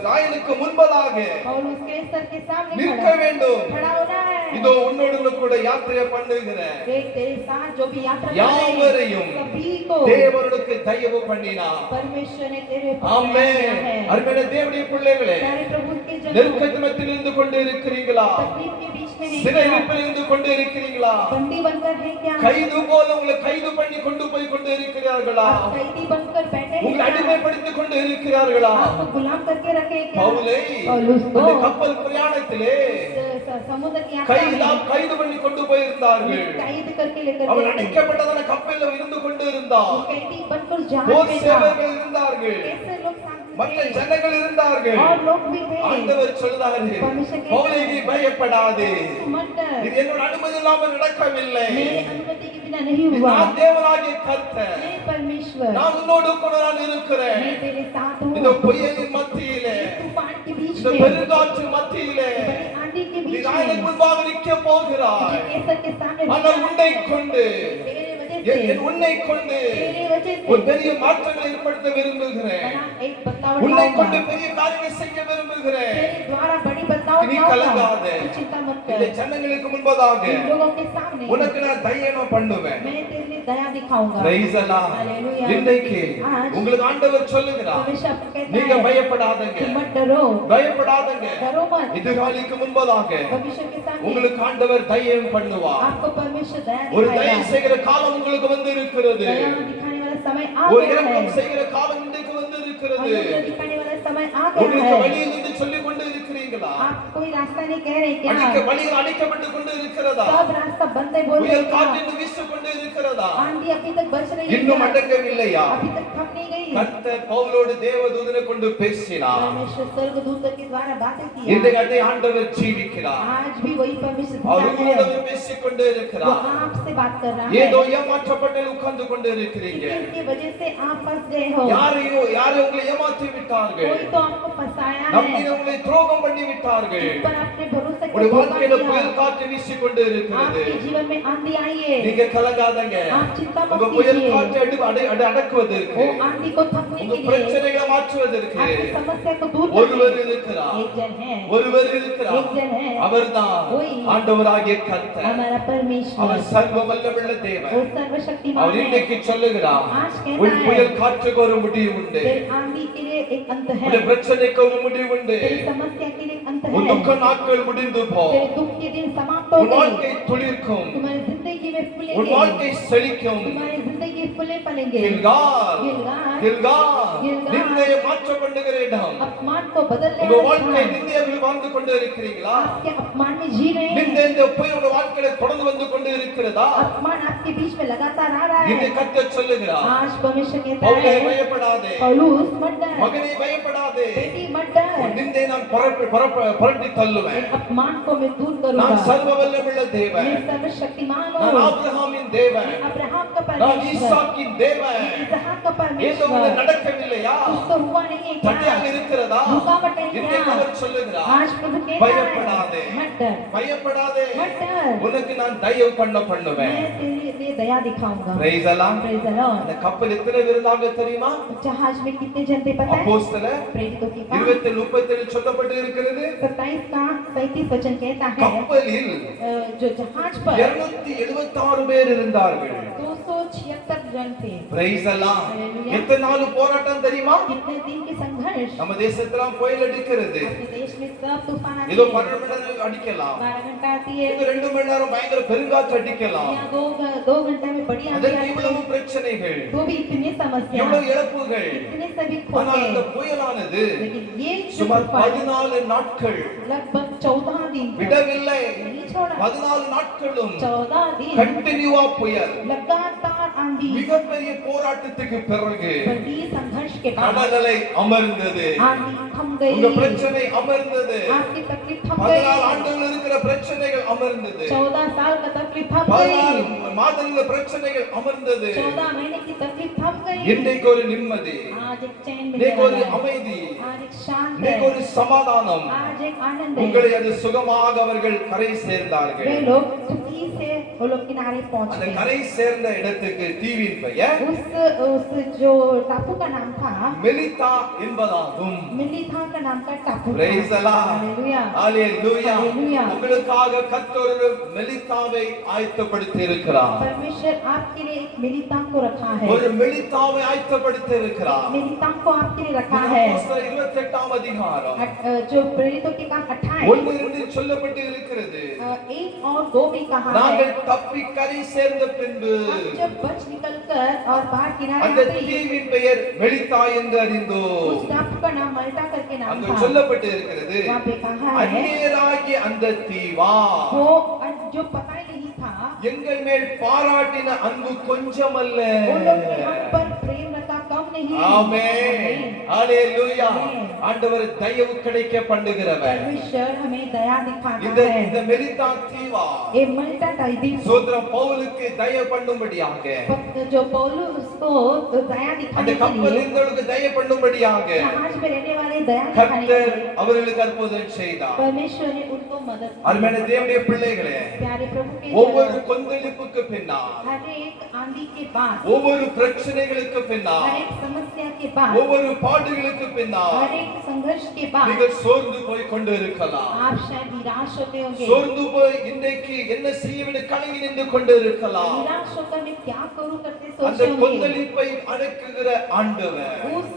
ராயனுக்கு முன்பதாக पौलुस कैसर के सामने நிற்க खड़ा வேண்டும், खड़ा होना है, இதோ உன்னோடு கூட யாத்திரை பண்ணுகிற देख तेरे साथ जो भी यात्रा कर रहे யாவரையும் हैं, सभी को தேவனுக்கு தயவு பண்ணினார். परमेश्वर ने तेरे ऊपर ஆமென். दया किया है, அருமையான தேவனுடைய பிள்ளைகளே, प्यारे प्रभु के जनों, நெருக்கத்தில் இருந்து கொண்டு இருக்கிறீங்களா, तकलीफ के बीच में है क्या, சிறையிருப்பில் இருந்து கொண்டு இருக்கிறீங்களா, बंदी बनकर है क्या, கைது போல உங்களை கைது பண்ணி கொண்டு போய் கொண்டு இருக்கிறார்களா, आप कैदी बनकर बैठे உங்களை हैं क्या, அடிமைப்படுத்திக் கொண்டு இருக்கிறார்களா, आपको गुलाम करके रखे क्या, பவுலை पौलुस को அந்த கப்பல் பிரயாணத்திலே समुद्र की यात्रा में கைது பண்ணி கொண்டு போயிருந்தார்கள், कैद करके लेकर அவன் गए थे, அடைக்கப்பட்டதான கப்பலில் இருந்து கொண்டு இருந்தார், वो कैदी बनकर जहाज போர் में था, சேவகர்கள் இருந்தார்கள், कैसे लोग साथ மற்ற थे, ஜனங்கள் இருந்தார்கள், और लोग भी थे, ஆண்டவர் சொல்றாரு, பவுலே நீ பயப்படாதே, मत डर, இது என்னோட அனுமதி இல்லாமல் நடக்கவில்லை, मेरे अनुमति के बिना नहीं हुआ, நான் தேவனாகிய கர்த்தர், मैं परमेश्वर, நான் உன்னோடு கூட நான் இருக்கிறேன், मैं तेरे साथ हूँ, இந்த புயலின் மத்தியிலே, तूफान के बीच இந்த में, பெருங்காற்று மத்தியிலே बड़ी आंधी के நீ बीच ராயனுக்கு में, முன்பாக நிற்க போகிறாய், कैसर के सामने ஆனால் உன்னை கொண்டு तेरे वजह என் உன்னை கொண்டு तेरी वजह ஒரு से பெரிய மாற்றங்களை ஏற்படுத்த விரும்புகிறேன். बड़ा एक बदलाव உன்னை கொண்டு लाऊंगा, பெரிய காரியங்களை செய்ய விரும்புகிறேன். तेरे द्वारा बड़ी बदलाव நீ लाऊंगा, கலங்காதே. तू चिंता मत இந்த कर, ஜனங்களுக்கு முன்பதாக इन लोगों के सामने உனக்கு நான் தயவு பண்ணுவேன். मैं तेरे लिए दया दिखाऊंगा। Praise the Lord. Hallelujah. இன்றைக்கு आज உங்களுக்கு ஆண்டவர் சொல்லுகிறார், परमेश्वर आपको कहता நீங்க है பயப்படாதீங்க, कि मत डरो, பயப்படாதீங்க. डरो मत, எதிர்காலிக்கு முன்பதாக भविष्य के सामने உங்களுக்கு ஆண்டவர் தயவு பண்ணுவார். आपको परमेश्वर दया ஒரு தயவு दिखाएगा, செய்கிற காலம் உங்களுக்கு வந்து இருக்கிறது. दया दिखाने वाला समय आ ஒரு गया है, இரக்கம் செய்கிற காலம் இன்றைக்கு வந்து இருக்கிறது. अनुग्रह दिखाने वाला समय आ गया உங்களுக்கு है। வழியில் இருந்து சொல்லிக் கொண்டு இருக்கிறீங்களா? आप कोई रास्ता नहीं कह रहे क्या? வழியில் அடைக்கப்பட்டு கொண்டு இருக்கிறதா? सब रास्ता बंद है बोल रहे புயல் क्या? காற்றில் வீசிக் கொண்டு இருக்கிறதா? आंधी अभी तक बच रही है இன்னும் क्या? அடங்கவில்லையா? अभी तक थम नहीं गई। கர்த்தர் பவுலோடு தேவதூதனை கொண்டு பேசினார். परमेश्वर स्वर्गदूत के द्वारा बातें இந்த किया। கதை ஆண்டவர் ஜீவிக்கிறார். आज भी वही परमेश्वर அவர் जिंदा है, உங்களோடு பேசிக் கொண்டு वो இருக்கிறார். आपसे बात कर रहा ஏதோ है। ஏமாற்றப்பட்டு உட்கார்ந்து கொண்டு இருக்கிறீங்க. किसी वजह से आप फंस गए हो, யாரையோ உங்களை ஏமாற்றி விட்டார்கள். कोई तो आपको फंसाया நம்பி है, உங்களை துரோகம் பண்ணி விட்டார்கள். जिस पर आपने भरोसा உங்களுடைய किया, வாழ்க்கையில धोखा புயல் दिया। காற்று வீசிக் கொண்டு இருக்கிறது. आपके जीवन में आंधी आई है, நீங்க கலங்காதங்க. आप चिंता मत உங்க புயல் कीजिए, காற்று அடக்குவதற்கு, वो आंधी को थमने உங்க के लिए, பிரச்சனைகளை மாற்றுவதற்கு आपकी समस्या को दूर ஒருவர் करने இருக்கிறார். एक जन है, ஒருவர் இருக்கிறார். एक जन है, அவர்தான் वही ஆண்டவராகிய கர்த்தர். हमारा परमेश्वर, அவர் சர்வ வல்லமையுள்ள தேவன். वो सर्वशक्तिमान அவர் है। இன்னைக்கு சொல்லுகிறார், आज कहता உன் है, புயல் காற்றுக்கு ஒரு முடிவு உண்டு. तेरी आंधी के लिए एक अंत है, உன் பிரச்சனைக்கு ஒரு முடிவு உண்டு. तेरी समस्या के लिए एक अंत உன் है, துக்க நாட்கள் முடிந்து போ. तेरे दुख के दिन समाप्त हो உன் गए, வாழ்க்கை துளிர்க்கும். तुम्हारी जिंदगी में உன் फूलेंगे, வாழ்க்கை செழிக்கும். तुम्हारी जिंदगी फूले फलेंगे। கில்கால், गिलगाल, கில்கால், கில்கால். நிந்தையை மாற்ற பண்ணுகிற இடம். अपमान को बदलने உங்க वाला வாழ்க்கை स्थान। நிந்தையில் வாழ்ந்து கொண்டு இருக்கிறீங்களா? आप क्या अपमान में जी रहे हैं? நிந்தை இந்த போய் உங்க வாழ்க்கையில தொடர்ந்து வந்து கொண்டு இருக்கிறதா? अपमान आपके बीच में लगातार आ रहा இந்த है। கர்த்தர் சொல்லுகிறார், आज परमेश्वर कहता பவுலே है, பயப்படாதே, पौलुस मत डर, மகனே பயப்படாதே. बेटी मत உன் डर, நிந்தையை நான் புரட்டி தள்ளுவேன். इन अपमान को मैं दूर நான் करूंगा। சர்வ வல்லமையுள்ள தேவன். मैं सर्वशक्तिमान நான் हूँ, ஆபிரகாமின் தேவன். मैं अब्राहम का நான் परमेश्वर, ஈசாக்கின் தேவன். मैं इसहाक का ஏதோ ஒன்று परमेश्वर। நடக்கவில்லையா? कुछ तो हुआ नहीं है தடையாக क्या? இருக்கிறதா? रुकावट है இன்றைக்கு क्या? அவர் சொல்லுகிறார், आज प्रभु कहता பயப்படாதே, है, मत डर, பயப்படாதே, मत डर, உனக்கு நான் தயவு பண்ணுவேன். मैं तेरे लिए दया दिखाऊंगा। Praise the Lord. Praise the Lord। அந்த கப்பல் எத்தனை விருந்தாங்க தெரியுமா? जहाज में कितने जन थे पता है? அப்போஸ்தலர் प्रेरितों की काम 20:37 சொல்லப்பட்டு இருக்கிறது. 27 का 35 वचन कहता है, கப்பலில் जो जहाज पर 276 பேர் இருந்தார்கள். 276 जन थे। Praise the Lord. Hallelujah. எத்தனை நாள் போராட்டம் தெரியுமா? कितने दिन की संघर्ष, நம்ம தேசத்துல புயல் அடிக்கிறது. अपने देश में सब तूफान आते ஏதோ हैं, 12 மணி நேரம் அடிக்கலாம், 12 घंटा आती है, இது 2 மணி நேரம் பயங்கர பெருங்காற்று அடிக்கலாம். यहाँ 2 घंटा में बड़ी आंधी அதற்கு आती है, இவ்வளவு பிரச்சனைகள், तो भी इतनी समस्या, இவ்வளவு இழப்புகள். इतने सभी ஆனால் இந்த खोटे, புயலானது लेकिन ये जो சுமார் तूफान 14 நாட்கள் लगभग 14 दिन तक விடவில்லை. नहीं छोड़ा, 14 நாட்களும் 14 दिन கண்டினியூவா புயல். लगातार आंधी, மிகப்பெரிய போராட்டத்துக்கு பிறகு बड़ी संघर्ष के बाद கடலலை அமர்ந்தது. आंधी थम गई, உங்க பிரச்சனை அமர்ந்தது. आपकी तकलीफ थम 14 गई, ஆண்டுகள் இருக்கிற பிரச்சனைகள் அமர்ந்தது. 14 साल का तकलीफ थम 14 गई, மாதங்கள பிரச்சனைகள் அமர்ந்தது. 14 महीने की तकलीफ थम गई। இன்றைக்கு ஒரு நிம்மதி, आज एक चैन मिलने இன்றைக்கு ஒரு वाला है, அமைதி, आज एक शांत இன்றைக்கு है, ஒரு சமாதானம். आज एक आनंद உங்களை है। அது சுகமாக அவர்கள் கரை சேர்ந்தார்கள். वे लोग सुखी से वो लोग किनारे पहुंच அந்த गए। கரை சேர்ந்த இடத்துக்கு தீவின் பெயர் उस जो टापू का नाम था, மெலிதா என்பதாகும். मिलिथा का नाम का टापू था। Praise the Lord. Hallelujah. Hallelujah. Hallelujah. உங்களுக்காக கர்த்தர் ஒரு மெலிதாவை ஆயத்தப்படுத்தி இருக்கிறார். परमेश्वर आपके लिए एक मिलिता को रखा है, ஒரு மெலிதாவை ஆயத்தப்படுத்தி இருக்கிறார். मिलिता को आपके लिए रखा है। அப்போஸ்தலர் 28ஆம் அதிகாரம் जो प्रेरितों के काम 28 1 சொல்லப்பட்டு இருக்கிறது. 1 और 2 में कहा है, நாங்கள் தப்பி கரை சேர்ந்த பின்பு हम जब बच निकलकर और बाहर किनारे அந்த आते, தீவின் பெயர் மெலிதா என்று அறிந்தோம். उस टापू का नाम मल्टा करके नाम அங்கு था। சொல்லப்பட்டு இருக்கிறது, वहाँ पे कहा है, அந்நியராகிய அந்த தீவா वो जो पता ही नहीं था, எங்கள் மேல் பாராட்டின அன்பு கொஞ்சமல்ல. वो लोग ने हम पर प्रेम रखा कम नहीं। ஆமென். ஹalleluya. Amen. ஆண்டவர் தயவு கிடைக்க பண்ணுகிறவர். परमेश्वर हमें दया இந்த दिखाता है। இந்த மெலிதா தீவா ये मल्टा टाइदी சோதரம் பவுலுக்கு தயவு பண்ணும்படியாக जो पौलुस उसको दया அந்த दिखाने के கப்பல் लिए இருந்தவர்களுக்கு தயவு பண்ணும்படியாக जहाज में रहने वाले दया दिखाने के கர்த்தர் लिए அவர்களுக்கு அற்புதம் செய்தார். परमेश्वर ने उनको मदद की। அருமையான தேவனுடைய பிள்ளைகளே, प्यारे प्रभु के ஒவ்வொரு जन, கொந்தளிப்புக்கு பின்னால், हर एक आंधी के बाद, ஒவ்வொரு பிரச்சனைகளுக்கு பின்னால், हर एक समस्या के बाद, ஒவ்வொரு பாடுகளுக்கு பின்னால் हर एक संघर्ष के बाद நீங்கள் சோர்ந்து போய் கொண்டு இருக்கலாம். आप शायद निराश होते होंगे। சோர்ந்து போய் இன்றைக்கு என்ன செய்யவிடு கலங்கி நின்று கொண்டு இருக்கலாம். निराश होकर मैं क्या करूं करते அந்த सोच होंगे। கொந்தளிப்பை அடக்குகிற ஆண்டவர் उस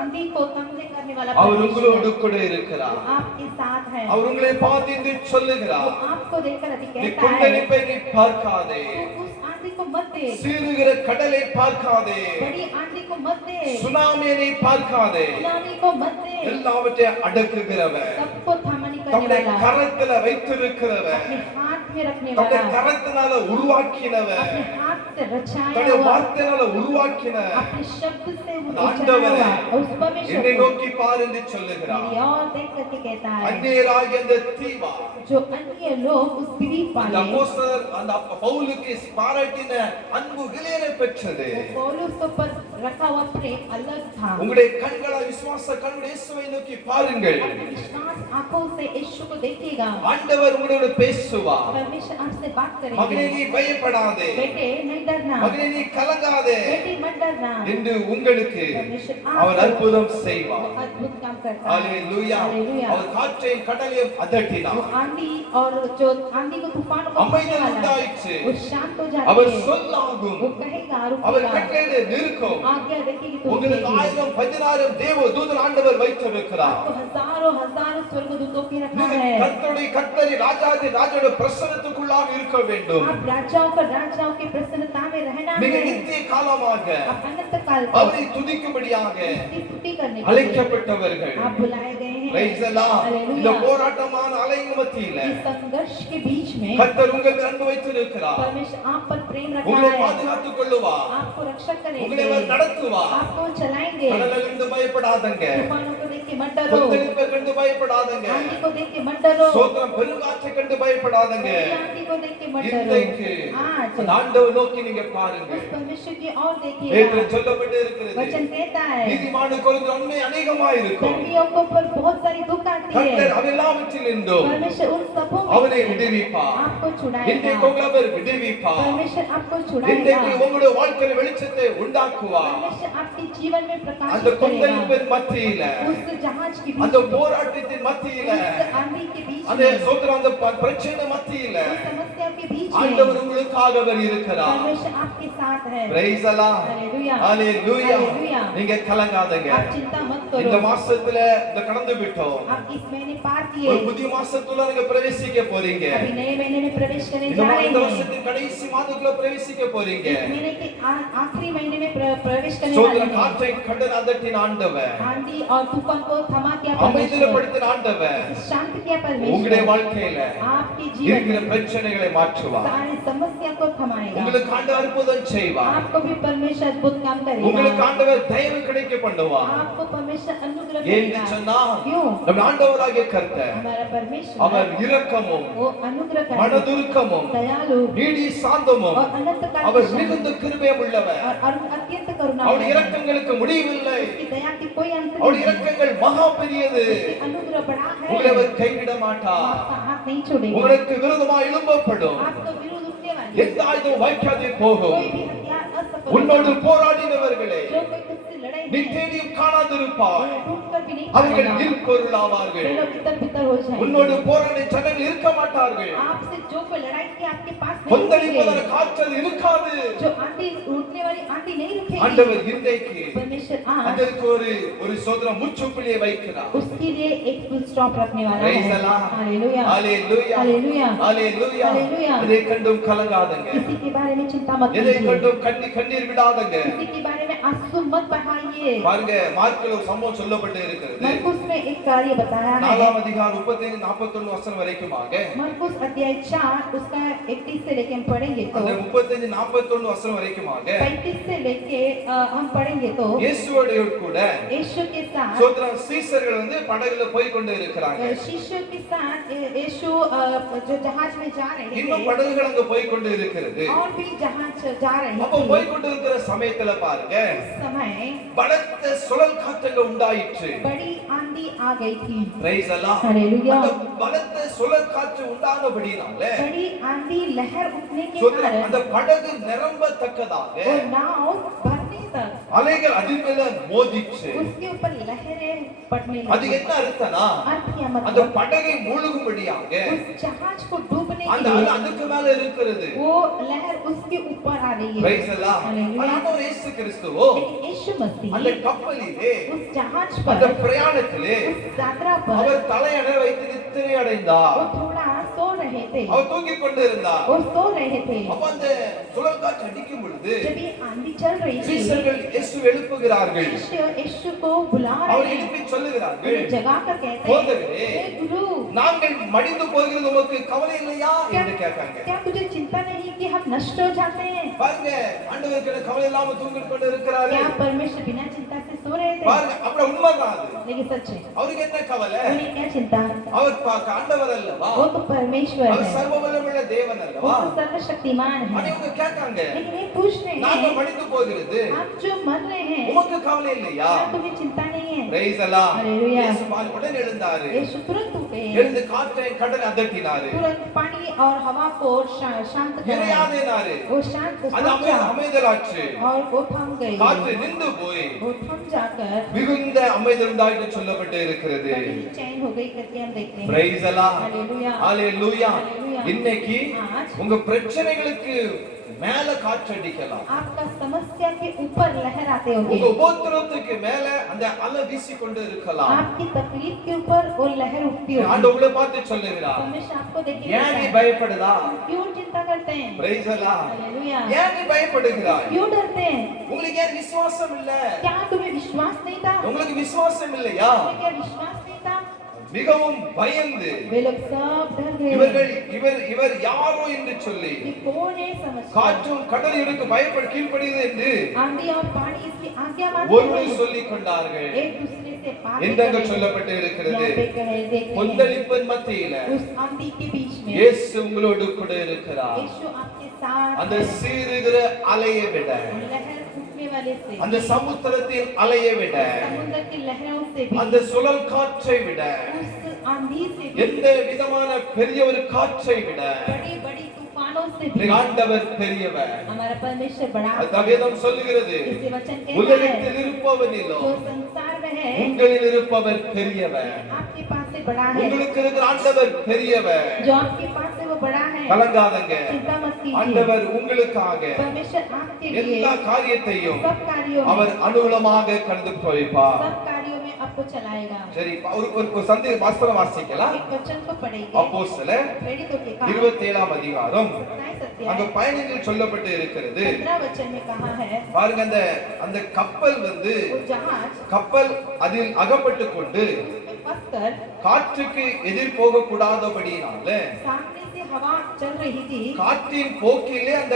आंधी को तंग करने वाला அவர் परमेश्वर உங்களோடு கூட இருக்கிறார். आपके साथ है। அவர் உங்களை பார்த்து என்று वो சொல்லுகிறார், आपको देखकर अभी நீ कहता है கொந்தளிப்பை நீ பார்க்காதே, तो उस आंधी को मत दे, சீறுகிற கடலை பார்க்காதே, बड़ी आंधी को मत दे, சுனாமியை நீ பார்க்காதே, सुनामी को मत दे, எல்லாவற்றையும் அடக்குகிறவர், सबको थामनी करने தம்முடைய वाला, கரத்துல வைத்திருக்கிறவர், अपने हाथ में रखने தம்முடைய वाला, கரத்தினால உருவாக்கினவர், अपने हाथ से रचाया தம்முடைய हुआ, வார்த்தையினால உருவாக்கினவர் अपने शब्द से அந்த रचाया ஆண்டவரே हुआ उस परमेश्वर என்னை को நோக்கி பார் என்று சொல்லுகிறார். मेरी ओर देख करके कहता है அந்நியராகிய அந்த தீவா जो अन्य लोग उस द्वीप அந்த वाले அப்போஸ்தலர் அந்த பவுலுக்கு பாராட்டின அன்பு விலையேற பெற்றது. पौलुस के ऊपर रखा हुआ प्रेम अलग था। உங்களுடைய கண்களால் விசுவாச கண்கள் இயேசுவை நோக்கி பாருங்கள். अपने विश्वास आंखों से यीशु को देखिएगा। ஆண்டவர் உங்களோடு பேசுவார். परमेश्वर आपसे बात மகனே करेंगे। நீ பயப்படாதே, बेटे नहीं डरना, மகனே நீ கலங்காதே बेटी मत डरना, என்று உங்களுக்கு परमेश्वर அவர் आपको அற்புதம் செய்வார். अद्भुत काम करता है। ஹalleluya. हालेलुया। அவர் காற்றையும் கடலையும் वो அதட்டினார். आंधी और जो आंधी को तूफान को அமைதி उठाने वाला உண்டாயிற்று. वो शांत हो அவர் जाती है। சொல்லாகும், वो कहेगा அவர் रुकेगा, கட்டளையிட நிற்கும். आज्ञा देखेगी तो உங்களுக்கு रुकेगी। 1000 10000 தேவ தூதன் ஆண்டவர் வைத்திருக்கிறார். आपको हजारों हजारों स्वर्गदूतों की रखा நீங்கள் है। கர்த்தருடைய கர்த்தரை ராஜாதி ராஜாவோட பிரசன்னத்துக்குள்ளாக இருக்க வேண்டும். आप राजाओं का राजाओं की प्रसन्नता में रहना நீங்க है। நித்திய காலமாக आप अनंत काल तक அவரை துதிக்கும்படியாக उसकी स्तुति करने के लिए அழைக்கப்பட்டவர்கள். आप बुलाए गए हैं। Praise the Lord. हालेलुया। இந்த போராட்டமான அலையின் மத்தியில इस संघर्ष के बीच में கர்த்தர் உங்கள் மேல் அன்பு வைத்திருக்கிறார். परमेश्वर आप पर प्रेम रखा உங்களை है। பாதுகாத்துக் கொள்ளுவார். आपको रक्षा உங்களை அவர் करेंगे, நடத்துவார். आपको चलाएंगे। கடலை கண்டு பயப்படாதங்க, तूफानों को देख के मत डरो, கொந்தளிப்பை கண்டு பயப்படாதங்க, आंधी को देख के मत डरो, சோத்திரம் பெருங்காற்றை கண்டு பயப்படாதங்க. बड़ी आंधी को देख के मत இன்றைக்கு डरो। आज அந்த ஆண்டவர் நோக்கி நீங்க பாருங்க. उस परमेश्वर की ओर நேற்று देखिएगा। சொல்லப்பட்டு இருக்கிறது, वचन कहता है நீதிமானுக்கு ஒரு நன்மை அநேகமாக இருக்கும். धर्मियों को पर बहुत सारी दुख आती கர்த்தர் है। அவெல்லாவற்றிலிருந்தும் परमेश्वर उन सबों அவனை में से விடுவிப்பார். आपको இன்றைக்கு छुड़ाएगा। உங்களை அவர் விடுவிப்பார். परमेश्वर आपको இன்றைக்கு छुड़ाएगा। உங்களுடைய வாழ்க்கையில் வெளிச்சத்தை உண்டாக்குவார். परमेश्वर आपके जीवन में அந்த प्रकाशित करेगा। கொந்தளிப்பின் மத்தியில, उस जहाज के बीच அந்த में, போராட்டத்தின் மத்தியில, उस आंधी के बीच அந்த में, சோத்திரம் அந்த பிரச்சனை மத்தியில उस समस्या के बीच ஆண்டவர் में உங்களுக்காக அவர் இருக்கிறார். परमेश्वर आपके साथ है। Praise the Lord. Hallelujah. Hallelujah. Hallelujah. நீங்க கலங்காதங்க. आप चिंता मत இந்த करो। மாசத்துல இந்த கடந்து விட்டோம். आप इस महीने पार ஒரு किए, புதிய மாசத்துல நீங்க பிரவேசிக்க போறீங்க. अभी नए महीने में प्रवेश करने இந்த जा रहे இந்த हैं। வருஷத்தின் கடைசி மாதத்துல பிரவேசிக்க போறீங்க. इस महीने के आखिरी महीने में प्रवेश करने वाले சோத்திரம் हैं। காற்றை கடல் அதட்டின ஆண்டவர், आंधी और तूफान को थमा किया அமைதியில परमेश्वर, படுத்தின ஆண்டவர் शांत किया உங்களுடைய परमेश्वर, வாழ்க்கையில आपके जीवन இருக்கிற में பிரச்சனைகளை மாற்றுவார். सारी समस्या को थमाएगा। உங்களுக்கு ஆண்டவர் அற்புதம் செய்வார். आपको भी परमेश्वर अद्भुत काम உங்களுக்கு करेगा। ஆண்டவர் தயவு கிடைக்க பண்ணுவார். आपको परमेश्वर अनुग्रह என்று करेगा। சொன்னால் क्यों? நம் ஆண்டவராகிய கர்த்தர் हमारा परमेश्वर அவர் இரக்கமும் वो अनुग्रह करेगा, மனதுருக்கமும் दयालु நீடி சாந்தமும் और अनंत அவர் काल மிகுந்த கிருபையும் உள்ளவர். और अत्यंत करुणा அவருடைய இரக்கங்களுக்கு முடிவில்லை. की दया की कोई अंत அவருடைய नहीं, இரக்கங்கள் மகா பெரியது. उसकी अनुग्रह बड़ा உங்களை है, அவர் கைவிட மாட்டார். आपका हाथ नहीं छोड़ेगा। உங்களுக்கு விரோதமாக எழும்பப்படும் आपको विरोध उठने वाली எந்த ஆயுதம் வாய்க்காதே போகும். कोई भी हथियार असफल உன்னோடு होगा। போராடினவர்களே जो कोई तुझसे लड़ाई நீ है, தேடியும் காணாதிருப்பார். वो ढूंढकर भी नहीं அவர்கள் पाएगा। நிற்பொருளாவார்கள். वे लोग तितर-बितर हो जाएंगे। உன்னோடு போராடி ஜனங்கள் இருக்க மாட்டார்கள். आपसे जो कोई लड़ाई की आपके पास नहीं கொந்தளிப்பதற்கு रुकेंगे। காற்றல் இருக்காது. जो आंधी उठने वाली आंधी नहीं रुकेगी। ஆண்டவர் இன்றைக்கு परमेश्वर आज அதற்கு ஒரு சோதனை முற்றுப்புள்ளியை வைக்கிறார். उसके लिए एक फुल स्टॉप रखने वाला Praise the है। Lord. Hallelujah. Hallelujah. Hallelujah. Hallelujah. Hallelujah. எதை கண்டும் கலங்காதங்க. किसी के बारे में चिंता मत எதை कीजिए, கண்டும் கண்ணீர் விடாதங்க. किसी के बारे में आंसू मत बहाइए। பாருங்க மார்க்கில் ஒரு சம்பவம் சொல்லப்பட்டு இருக்கிறது. मरकुस में एक कार्य बताया है। 4ஆம் அதிகாரம் 35-41 வசனம் வரைக்குமாக मरकुस अध्याय 4 उसका 31 से लेके हम पढ़ेंगे तो அந்த 35-41 வசனம் வரைக்குமாக 35 से लेके हम पढ़ेंगे तो இயேசுவோடு கூட यीशु के साथ சோதரன் சீசர்கள் வந்து படகுல போய் கொண்டு இருக்கிறாங்க. शिष्यों के साथ यीशु जो जहाज में जा रहे இன்னும் थे படகுகள் அங்க போய் கொண்டு இருக்கிறது. और भी जहाज जा रहे அப்போ थे। போய் கொண்டு இருக்கிற சமயத்துல பாருங்க उस समय பலத்த சுழல் காற்றுகள் உண்டாயிற்று. बड़ी आंधी आ गई थी। பிரைஸ் அல்லாஹ். हालेलुया। அந்த பலத்த சுழல் காற்று உண்டானபடினால बड़ी आंधी लहर उठने के சோதரன் कारण அந்த படகு நிரம்பத்தக்கதாக वो नाव भरने तक அலைகள் அதின் மேல மோதிச்சு. उसके ऊपर लहरें पड़ने அது लगी। என்ன அர்த்தம்னா अर्थ क्या அந்த मतलब? படகை மூழ்கும்படியாக उस जहाज को डूबने அந்த के அலை लिए அதுக்கு மேல இருக்கிறது. वो लहर उसके ऊपर आ रही है। பிரைஸ் அல்லாஹ். हालेलुया। ஆண்டவர் இயேசு கிறிஸ்துவோ लेकिन यीशु मसीह அந்த கப்பலிலே उस जहाज அந்த पर பிரயாணத்திலே उस यात्रा पर அவர் தலையணை வைத்து நித்திரை அடைந்தார். वो थोड़ा सो रहे थे। அவர் தூங்கிக் கொண்டு இருந்தார். वो सो रहे थे। அப்ப அந்த சுழல் காற்று அடிக்கும் பொழுது जब ये आंधी चल रही थी சீசர்கள் இயேசு எழுப்புகிறார்கள். शिष्य यीशु को बुला அவர் रहे हैं। எழுப்பி சொல்லுகிறார்கள், उन्हें जगा कर कहते போதகரே, हैं, "हे गुरु, நாங்கள் மடிந்து போகிறது உமக்கு கவலை இல்லையா என்று கேட்டாங்க. क्या तुझे चिंता नहीं कि हम नष्ट हो जाते हैं?" பாருங்க ஆண்டவருக்கு கவலை இல்லாம தூங்கிக் கொண்டு क्या இருக்கிறார்கள். परमेश्वर बिना चिंता से सो रहे थे? பாருங்க அப்புறம் உண்மைதான் அது. लेकिन सच है, அவருக்கு என்ன கவலை? उन्हें क्या चिंता? அவர் ஆண்டவர் அல்லவா? वो तो परमेश्वर அவர் है, சர்வவல்லமையுள்ள தேவன் वो அல்லவா? तो सर्वशक्तिमान ஆனா है। இவங்க கேட்டாங்க, लेकिन ये पूछ रहे நாங்க हैं, மடிந்து போகிறது आप जो मर रहे हैं, உமக்கு கவலை இல்லையா? क्या तुम्हें चिंता नहीं है? பிரைஸ் அல்லாஹ். हालेलुया। இயேசு உடனே எழுந்தாரு. यीशु तुरंत उठे, எழுந்து காற்றை கடலை அதட்டினாரு. तुरंत पानी और हवा को शांत कराया। இறையாதேனாரு. वो शांत அது समझा அமைதலாச்சு. और वो थम गई। காற்று நின்று போய் वो थम जाकर மிகுந்த அமைதல் உண்டாயிட்டு சொல்லப்பட்டு இருக்கிறது. बड़ी चैन हो गई करके हम देखते हैं। பிரைஸ் அல்லாஹ். हालेलुया। ஹalleluya. हालेलुया। இன்னைக்கு आज உங்க பிரச்சனைகளுக்கு மேல காற்று அடிக்கலாம். आपका समस्या के ऊपर लहर आते உங்க होंगे, உபத்திரவத்துக்கு மேல அந்த அலை வீசி கொண்டு இருக்கலாம். आपकी तकलीफ के ऊपर वो लहर उठती होगी। ஆண்டவர் உங்களை பார்த்து சொல்லுகிறார், परमेश्वर आपको देख के ஏன் நீ कहता है, பயப்படுதா? क्यों चिंता करते हैं? பிரைஸ் அல்லாஹ். हालेलुया। ஏன் நீ பயப்படுகிறாய்? क्यों डरते हैं? உங்களுக்கு ஏன் விசுவாசம் இல்ல? क्या तुम्हें विश्वास नहीं था? உங்களுக்கு விசுவாசம் இல்லையா? तुम्हें क्या विश्वास नहीं था? மிகவும் பயந்து वे लोग सब डर गए। இவர்கள் இவர் யாரோ என்று சொல்லி ये कौन है समझ? காற்றும் கடல் இவருக்கு பயப்பட கீழ்ப்படியது என்று आंधी और पानी इसकी आज्ञा मानते ஒருவர் हैं। சொல்லிக் கொண்டார்கள். एक दूसरे से बातें எந்தங்க कर रहे हैं। சொல்லப்பட்டு இருக்கிறது, यहाँ पे कहे देखते हैं, கொந்தளிப்பின் மத்தியில उस आंधी के बीच में இயேசு உங்களோடு கூட இருக்கிறார். यीशु आपके साथ அந்த है। சீறுகிற அலையை விட, लहर उठने वाले से, அந்த சமுத்திரத்தின் அலையை விட, समुद्र की लहरों से भी, அந்த சுழல் காற்றை விட, उस आंधी से भी, எந்த விதமான பெரிய ஒரு காற்றை விட बड़ी बड़ी तूफानों से भी ஆண்டவர் பெரியவர். हमारा परमेश्वर बड़ा है। அது வேதம் சொல்லுகிறது, इसे वचन कहता है, உலகத்தில் இருப்பவனிலும் जो संसार में है உங்களில் இருப்பவர் பெரியவர். आपके पास से बड़ा है, உங்களுக்கு இருக்கிற ஆண்டவர் பெரியவர். जो आपके पास है वो बड़ा है। கலங்காதங்க, चिंता मत कीजिए, ஆண்டவர் உங்களுக்காக परमेश्वर आपके लिए எல்லா காரியத்தையும் सब कार्यों में, அவர் அனுகூலமாக கடந்து போய்ப்பார். सब कार्यों में आपको चलाएगा। சரி, ஒரு சந்தை வாஸ்தவம் வாசிக்கலாம். एक वचन को पढ़ेंगे, அப்போஸ்தலர் प्रेरितों के काम 27ஆம் அதிகாரம் 27 அங்க अध्याय பயணங்கள் சொல்லப்பட்டு இருக்கிறது. 15 वचन में कहा है, பாருங்க, அந்த கப்பல் வந்து वो जहाज கப்பல் அதில் அகப்பட்டு கொண்டு उसमें फंसकर காற்றுக்கு எதிர் போக கூடாதபடினால सामने से हवा चल रही थी, காற்றின் போக்கிலே அந்த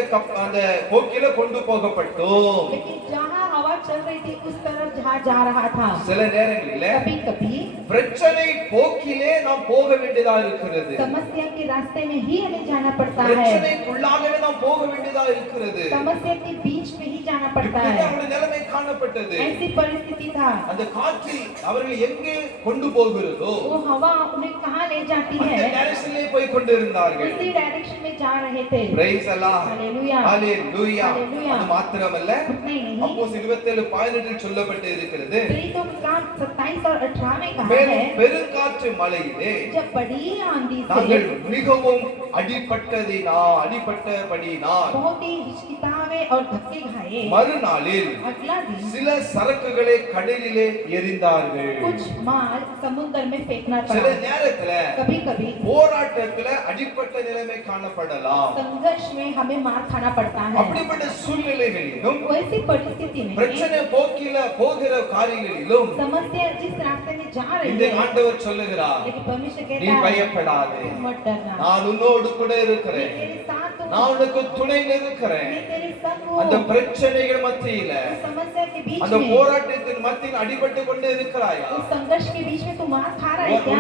போக்கில கொண்டு போகப்பட்டோம். लेकिन जहाँ हवा चल रही थी उस तरफ जहाँ जा रहा था। சில நேரங்களில कभी कभी பிரச்சனை போக்கிலே நாம் போக வேண்டியதா இருக்கிறது. समस्या के रास्ते में ही हमें जाना पड़ता है, பிரச்சனைக்குள்ளாகவே நாம் போக வேண்டியதா இருக்கிறது. समस्या के बीच में ही जाना पड़ता இப்படி है। அவருடைய நிலைமை காணப்பட்டது. ऐसी परिस्थिति था, அந்த காற்று அவர்கள் எங்கே கொண்டு போகிறதோ वो हवा उन्हें कहाँ ले जाती அந்த है, டைரக்ஷன்லயே போய் கொண்டிருந்தார்கள். उसी डायरेक्शन में जा रहे थे। பிரைஸ் அல்லாஹ். हालेलुया। ஹalleluya. हालेलुया। அது மாத்திரமல்ல, उतना ही नहीं, அப்போஸ்தலர் 27:18 சொல்லப்பட்டு இருக்கிறது, प्रेरितों के काम 27 और 18 में कहा மேலும் है பெருங்காற்று மழையிலே जब बड़ी आंधी நாங்கள் से மிகவும் அடிபட்டபடியினால் बहुत ही हिचकिचावे और धक्के खाए, மறுநாளில் अगला दिन சில சரக்குகளை கடலிலே எறிந்தார்கள். कुछ माल समुद्र में फेंकना சில पड़ा। நேரத்துல कभी कभी போராட்டத்துல அடிப்பட்ட நிலைமை காணப்படலாம். संघर्ष में हमें मार खाना पड़ता है। அப்படிப்பட்ட சூழ்நிலைகளிலும் वैसी परिस्थिति में பிரச்சனை போக்கில போகிற காரியங்களிலும் समस्या जिस रास्ते में जा रही இந்த है, ஆண்டவர் சொல்லுகிறார், लेकिन परमेश्वर நீ कहता है பயப்படாதே, मत डरना, நான் உன்னோடு கூட मैं இருக்கிறேன், तेरे साथ हूँ, நான் உனக்கு துணையில இருக்கிறேன். मैं तेरे संग அந்த हूँ। பிரச்சனைகள் மத்தியில उस समस्या के बीच அந்த में, போராட்டத்தின் மத்தியில் அடிபட்டு கொண்டு இருக்கிறாயா? उस संघर्ष के बीच में तू मार खा रहा है क्या?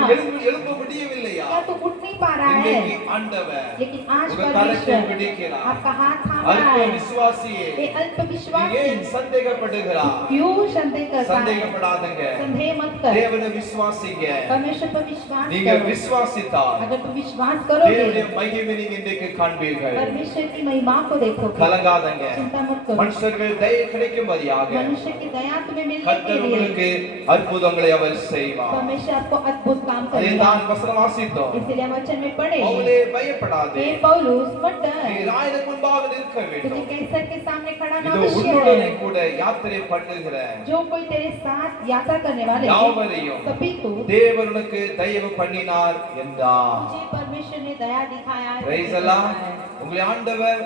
எழும்ப முடியவில்லையா? क्या तू उठ नहीं पा रहा है? இன்னைக்கு ஆண்டவர் लेकिन आज உங்க கரத்தை परमेश्वर பிடிக்கிறார். आपका हाथ थाम रहा அல்ப है। விசுவாசியே, ये अल्प நீ विश्वासी ஏன் சந்தேகப்படுகிறாய்? क्यों संदेह करता है? சந்தேகப்படாதங்க, संदेह मत कर, தேவனை விசுவாசிங்க. परमेश्वर पर विश्वास நீங்க करो। விசுவாசித்தால் अगर तू विश्वास करोगे, தேவனுடைய மகிமை நீங்க இன்றைக்கு காண்பீர்கள். परमेश्वर की महिमा को देखोगे। கலங்காதங்க, चिंता मत करो, மனுஷர்கள் தயை கிடைக்கும்படியாக मनुष्य की दया तुम्हें मिलने के கர்த்தர் लिए உங்களுக்கு அற்புதங்களை அவர் செய்வார். परमेश्वर आपको अद्भुत काम करेगा। அதைதான் வசனம் வாசித்தோம். इसलिए हम वचन में पढ़े, பவுலே பயப்படாதே, हे पौलुस मत நீ डर, ராயனுக்கு முன்பாக நிற்க तुझे வேண்டும். कैसर के सामने खड़ा होना இதோ आवश्यक உன்னுடனே है। கூட யாத்திரை பண்ணுகிற जो कोई तेरे साथ यात्रा करने वाले हैं, யாவரையும் सभी को தேவன் உனக்கு தயவு பண்ணினார் என்றார். तुझे परमेश्वर ने दया दिखाया है। Praise the Lord. உங்களை ஆண்டவர்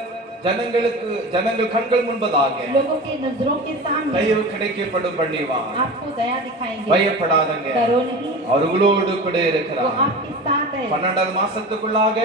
ஜனங்கள் கண்கள் முன்பதாக लोगों के नजरों के सामने தயவு கிடைக்கப்படும் பண்ணிவார். आपको दया दिखाएंगे। பயப்படாதங்க, डरो नहीं, அவர் உங்களோடு கூட वो இருக்கிறார். आपके साथ है। 12 மாசத்துக்குள்ளாக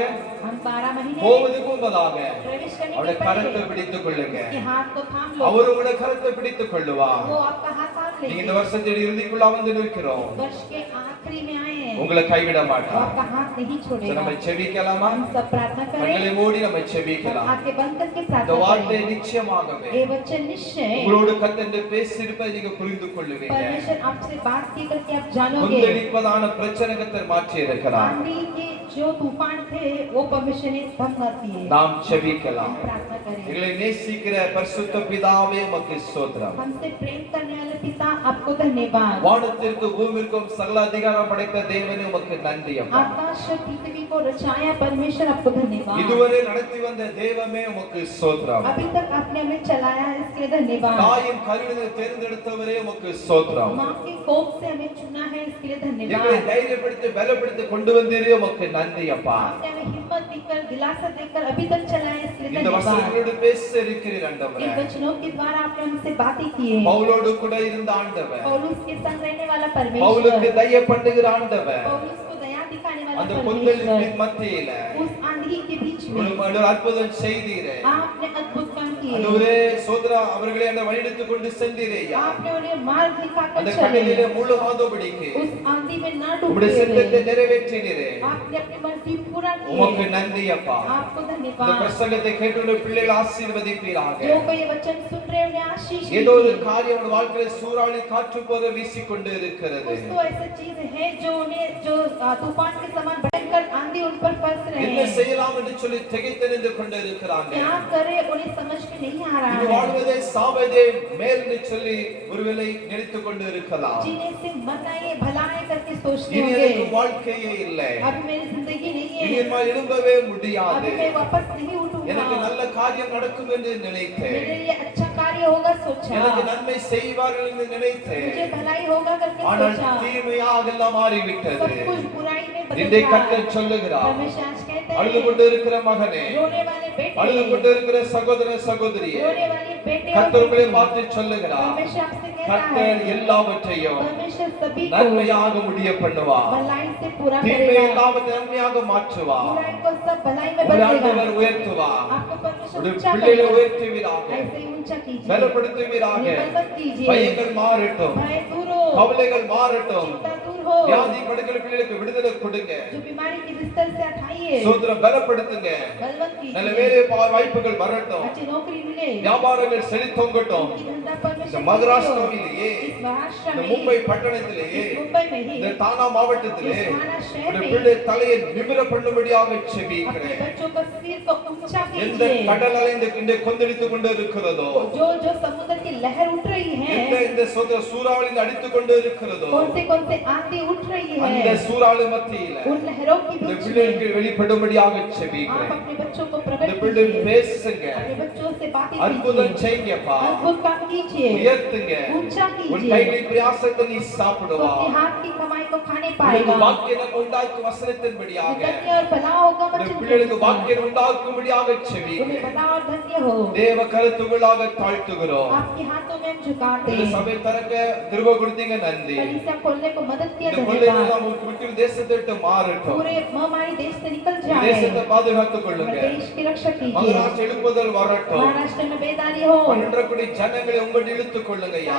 हम 12 महीने போவதுக்கு முன்பதாக प्रवेश करने அவருடைய के கரத்தை पहले பிடித்துக் கொள்ளுங்க. उसके हाथ को थाम लो, அவர் உங்களுடைய கரத்தை பிடித்துக் கொள்ளுவார். वो आपका हाथ थाम நீங்க இந்த लेंगे। வருஷத்தின் இறுதிக்குள்ள வந்து நிற்கிறோம், वर्ष के आखिरी में आए हैं, உங்களை கைவிட वो மாட்டார். आपका हाथ नहीं சரி, छोड़ेगा। நம்ம செபிக்கலாமா? हम सब प्रार्थना கண்களை करें, மூடி நம்ம செபிக்கலாம். आंखें बंद करके இந்த प्रार्थना வார்த்தை करें। நிச்சயமாகவே ये वचन निश्चय உங்களோடு கர்த்தர் பேசியிருப்பதை நீங்க புரிந்து கொள்ளுவீங்க. परमेश्वर आपसे बात की करके आप जानोगे। கொந்தளிப்பதான பிரச்சனை கர்த்தர் மாற்றி இருக்கிறார். आंधी के जो तूफान थे वो परमेश्वर ने थम कर दिए। நாம் செபிக்கலாம். प्रार्थना करें। எங்களை நேசிக்கிற பரிசுத்த பிதாவே உமக்கு ஸ்தோத்திரம். हमसे प्रेम करने वाले पिता आपको धन्यवाद। வானத்திற்கு பூமிக்கும் சகல அதிகாரம் படைத்த தேவனே உமக்கு நன்றி அப்பா. आकाश और पृथ्वी को रचाया परमेश्वर आपको धन्यवाद। இதுவரை நடத்தி வந்த தேவமே உமக்கு ஸ்தோத்திரம். अभी तक आपने हमें चलाया इसके लिए धन्यवाद। தாயின் கருவினை தேர்ந்தெடுத்தவரே உமக்கு ஸ்தோத்திரம். माँ के कोख से हमें चुना है इसके लिए எங்களை धन्यवाद। தைரியப்படுத்தி பலப்படுத்தி கொண்டு வந்தீரே உமக்கு நன்றி அப்பா. आपने हमें हिम्मत देकर दिलासा देकर अभी तक चलाया इसके लिए இந்த धन्यवाद। வசனங்களோடு பேச இருக்கிறீர் ஆண்டவரே. इन वचनों के द्वारा आपने हमसे बातें की है। பவுலோடு கூட இருந்த ஆண்டவர், पौलुस के संग रहने वाला பவுலுக்கு परमेश्वर, தயை பண்ணுகிற ஆண்டவர், पौलुस को दया दिखाने वाला அந்த परमेश्वर, கொந்தளிப்பின் மத்தியில उस आंधी के बीच में ஒரு அற்புதம் செய்தீரே. आपने अद्भुत काम किए। ஆண்டவரே சோதரா அவர்களை அந்த வழிநடத்தி கொண்டு சென்றீரேயா. आपने उन्हें मार्ग दिखाकर அந்த चले, கடலிலே முழுகாதபடிக்கு उस आंधी में ना உம்முடைய डूबते சித்தத்தை हुए நிறைவேற்றினீரே. आपने अपनी मर्जी पूरा உமக்கு की। நன்றி அப்பா. आपको இந்த धन्यवाद। பிரசங்கத்தை கேட்டுள்ள பிள்ளைகள் ஆசீர்வதிப்பீராக. जो कोई ये वचन सुन रहे हैं उन्हें आशीष ஏதோ ஒரு दीजिए। காரியம் உன் வாழ்க்கையில சூறாவளி காற்று போல வீசிக்கொண்டு இருக்கிறது. कुछ तो ऐसी चीज है जो उन्हें जो तूफान के समान भयंकर आंधी उन पर बरस रहे என்ன हैं। செய்யலாம் என்று சொல்லி திகைத்து நின்று கொண்டு இருக்கிறாங்க. क्या करे उन्हें समझ में नहीं आ रहा இது है। வாழ்வதே சாவதே மேல் என்று சொல்லி ஒருவேளை நினைத்துக் கொண்டு இருக்கலாம். जीने से मरना ये भला है करके सोचते இனி எனக்கு होंगे। வாழ்க்கையே இல்லை, अभी मेरी जिंदगी नहीं இனி है, என்னால் எழும்பவே முடியாது, अभी मैं वापस नहीं எனக்கு उठूंगा, நல்ல காரியம் நடக்கும் என்று நினைத்தேன், मेरे लिए अच्छा कार्य होगा सोचा, எனக்கு நன்மை செய்வார்கள் என்று मुझे நினைத்தேன். भलाई होगा करके ஆனால் सोचा, தீமையாக எல்லாம் மாறிவிட்டது. सब कुछ बुराई में बदल இன்றைய गया। கர்த்தர் சொல்லுகிறார், परमेश्वर आज कहते அழுது हैं, கொண்டு இருக்கிற மகனே, रोने वाले बेटे, அழுது கொண்டு இருக்கிற சகோதர சகோதரியே, रोने वाले बेटे और கர்த்தர் உங்களை बेटी, பார்த்து சொல்லுகிறார், परमेश्वर आपसे कहता கர்த்தர் है, எல்லாவற்றையும் परमेश्वर सभी को நன்மையாக முடிய பண்ணுவார், भलाई से पूरा தீமை करेगा, எல்லாவற்றையும் நன்மையாக மாற்றுவார், बुराई को सब भलाई में ஒரு बदलेगा। ஆண்டவர் உயர்த்துவார், आपको परमेश्वर ஒரு ऊंचा பிள்ளைகளை करेगा, உயர்த்துவீராக, ऐसे ही ऊंचा कीजिए, பலப்படுத்துவீராக, बलवंत कीजिए, பயங்கள் மாறட்டும், भय दूर हो, கவலைகள் மாறட்டும், चिंता दूर हो, வியாதி படுக்கிற பிள்ளைகளுக்கு விடுதலை கொடுங்க. जो बीमारी के बिस्तर से उठाइए, சோதரம் பலப்படுத்துங்க. बलवंत நல்ல कीजिए, வேலை வாய்ப்புகள் வரட்டும். अच्छी नौकरी मिले, வியாபாரங்கள் செழித்தோங்கட்டும். उनकी धंधा पर में இந்த शक्ति மகாராஷ்டிராவிலேயே, हो, इस महाराष्ट्र இந்த में, மும்பை பட்டணத்திலேயே, इस मुंबई में ही, இந்த தானா மாவட்டத்திலே इस थाना शहर ஒரு में பிள்ளை தலையை நிமிர பண்ணும்படியாக अपने செபிக்கிறேன். बच्चों का सिर को ऊंचा எந்த कीजिए, கடல் அலை இந்த கொந்தளித்து கொண்டு இருக்கிறதோ, जो जो समुद्र की लहर उठ रही எந்த है, இந்த சூறாவளி அடித்துக் கொண்டு இருக்கிறதோ, कौन से आंधी उठ रही அந்த है, சூறாவளி மத்தியில उन लहरों के இந்த बीच में பிள்ளைகளுக்கு வெளிப்படும்படியாக आप செபிக்கிறேன். अपने बच्चों को இந்த प्रकट பிள்ளை कीजिए, பேசுங்க, अपने बच्चों से बातें அற்புதம் कीजिए, செய்யுங்கப்பா, अद्भुत काम कीजिए, உயர்த்துங்க. ऊंचा உன் कीजिए, கைகளின் பிரயாசத்தை நீ तो சாப்பிடுவா. अपने हाथ की कमाई को खाने உனக்கு पाएगा, வாக்கியம் உண்டாக்கும் வசனத்தின்படியாக धन्य और भला होगा இந்த वचन பிள்ளைகளுக்கு के வாக்கியம் உண்டாக்கும்படியாக செபிக்கிறேன். उन्हें भला और धन्य हो, தேவ கருத்துகளாக தாழ்த்துகிறோம். आपके हाथों में हम झुकाते இந்த हैं, சபை தரக்க கிருபை கொடுத்தீங்க, நன்றி. कलीसिया खोलने को मदद किया, இந்த பிள்ளைகள் धन्यवाद, நாம் விட்டு தேசத்தை விட்டு மாறட்டும். पूरे महामारी देश से निकल இந்த जाए, தேசத்தை பாதுகாத்துக் கொள்ளுங்க. देश की रक्षा कीजिए, மகாராஷ்டிர எழுப்புதல் வரட்டும். महाराष्ट्र में बेदारी हो, 12 கோடி ஜனங்களை உங்கள் இழுத்துக் கொள்ளுங்க ஐயா.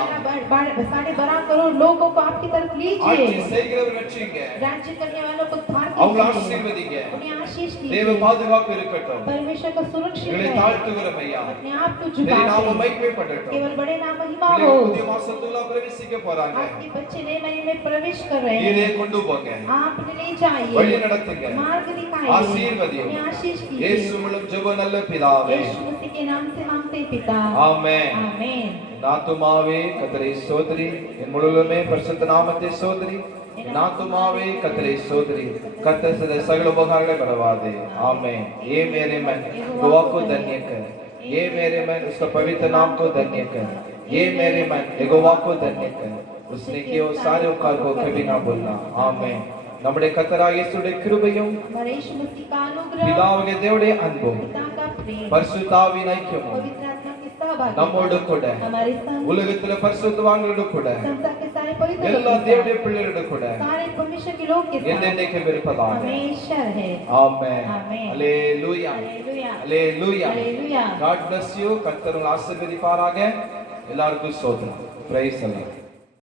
12.5 करोड़ लोगों को आपकी तरफ ஆட்சி लीजिए, செய்கிறவர் ரட்சிங்க. राज्य करने वालों को धार அவங்களை कीजिए, ஆசீர்வதிங்க. उन्हें आशीष தேவ कीजिए, பாதுகாப்பு இருக்கட்டும். परमेश्वर का सुरक्षित எங்களை है, தாழ்த்துகிறோம் ஐயா. अपने आप को தேவ நாம झुकाते, மகிமைப்படட்டும். केवल बड़े नाम महिमा हो, பிள்ளைகள் புதிய மாசத்துக்குள்ள பிரவேசிக்க போறாங்க. आपके बच्चे नए महीने में प्रवेश कर रहे நீரே हैं, கொண்டு போங்க. आप ले வழி जाइए, நடத்துங்க. मार्ग दिखाइए, ஆசீர்வதியும். उन्हें आशीष இயேசு कीजिए, மூலம் ஜெப நல்ல பிதாவே. यीशु मसीह के नाम से मांगते हैं पिता, ஆமென். आमीन। என் ஆத்துமாவே கர்த்தரை ஸ்தோத்திரி, என் முழுவதுமே பரிசுத்த நாமத்தை ஸ்தோத்திரி. என் ஆத்துமாவே கர்த்தரை ஸ்தோத்திரி, கர்த்தர் செய்த சகல உபகாரங்களை மறவாதே. आमेन। ये मेरे मन गवाह को धन्य कर, ये मेरे मन उसका पवित्र नाम को धन्य कर, ये मेरे मन यहोवा को धन्य कर, उसने किए वो सारे उपकार को कभी ना भूलना। आमेन। നമ്മുടെ കർത്താവായ യേശുവിന്റെ കൃപയും हमारे यीशु मसीह का अनुग्रह, പിതാവിന്റെ ദൈവയുടെ അൻപും पिता का प्रेम, പരിശുദ്ധാത്മാവിന്റെ ഐക്യവും पवित्र आत्मा की सहभागिता നമ്മോട് കൂടെ हमारे संग ഉലകത്തിലെ പരിശുദ്ധവാന്കളുടെ കൂടെ संसार के सारे पवित्र എല്ലാ लोगों के ദൈവയുടെ പിള്ളേരുടെ കൂടെ साथ, सारे परमेश्वर के लोग के साथ എന്നേക്കും ഇരുപ്പതാണ്. हमेशा है। ആമേൻ. ആമേൻ. ഹല്ലേലൂയ. हालेलुया, ഹല്ലേലൂയ. हालेलुया। God bless you. கர்த்தர் உங்களை ஆசீர்வதிப்பாராக. எல்லாருக்கும் ஸ்தோத்திரம். Praise the Lord.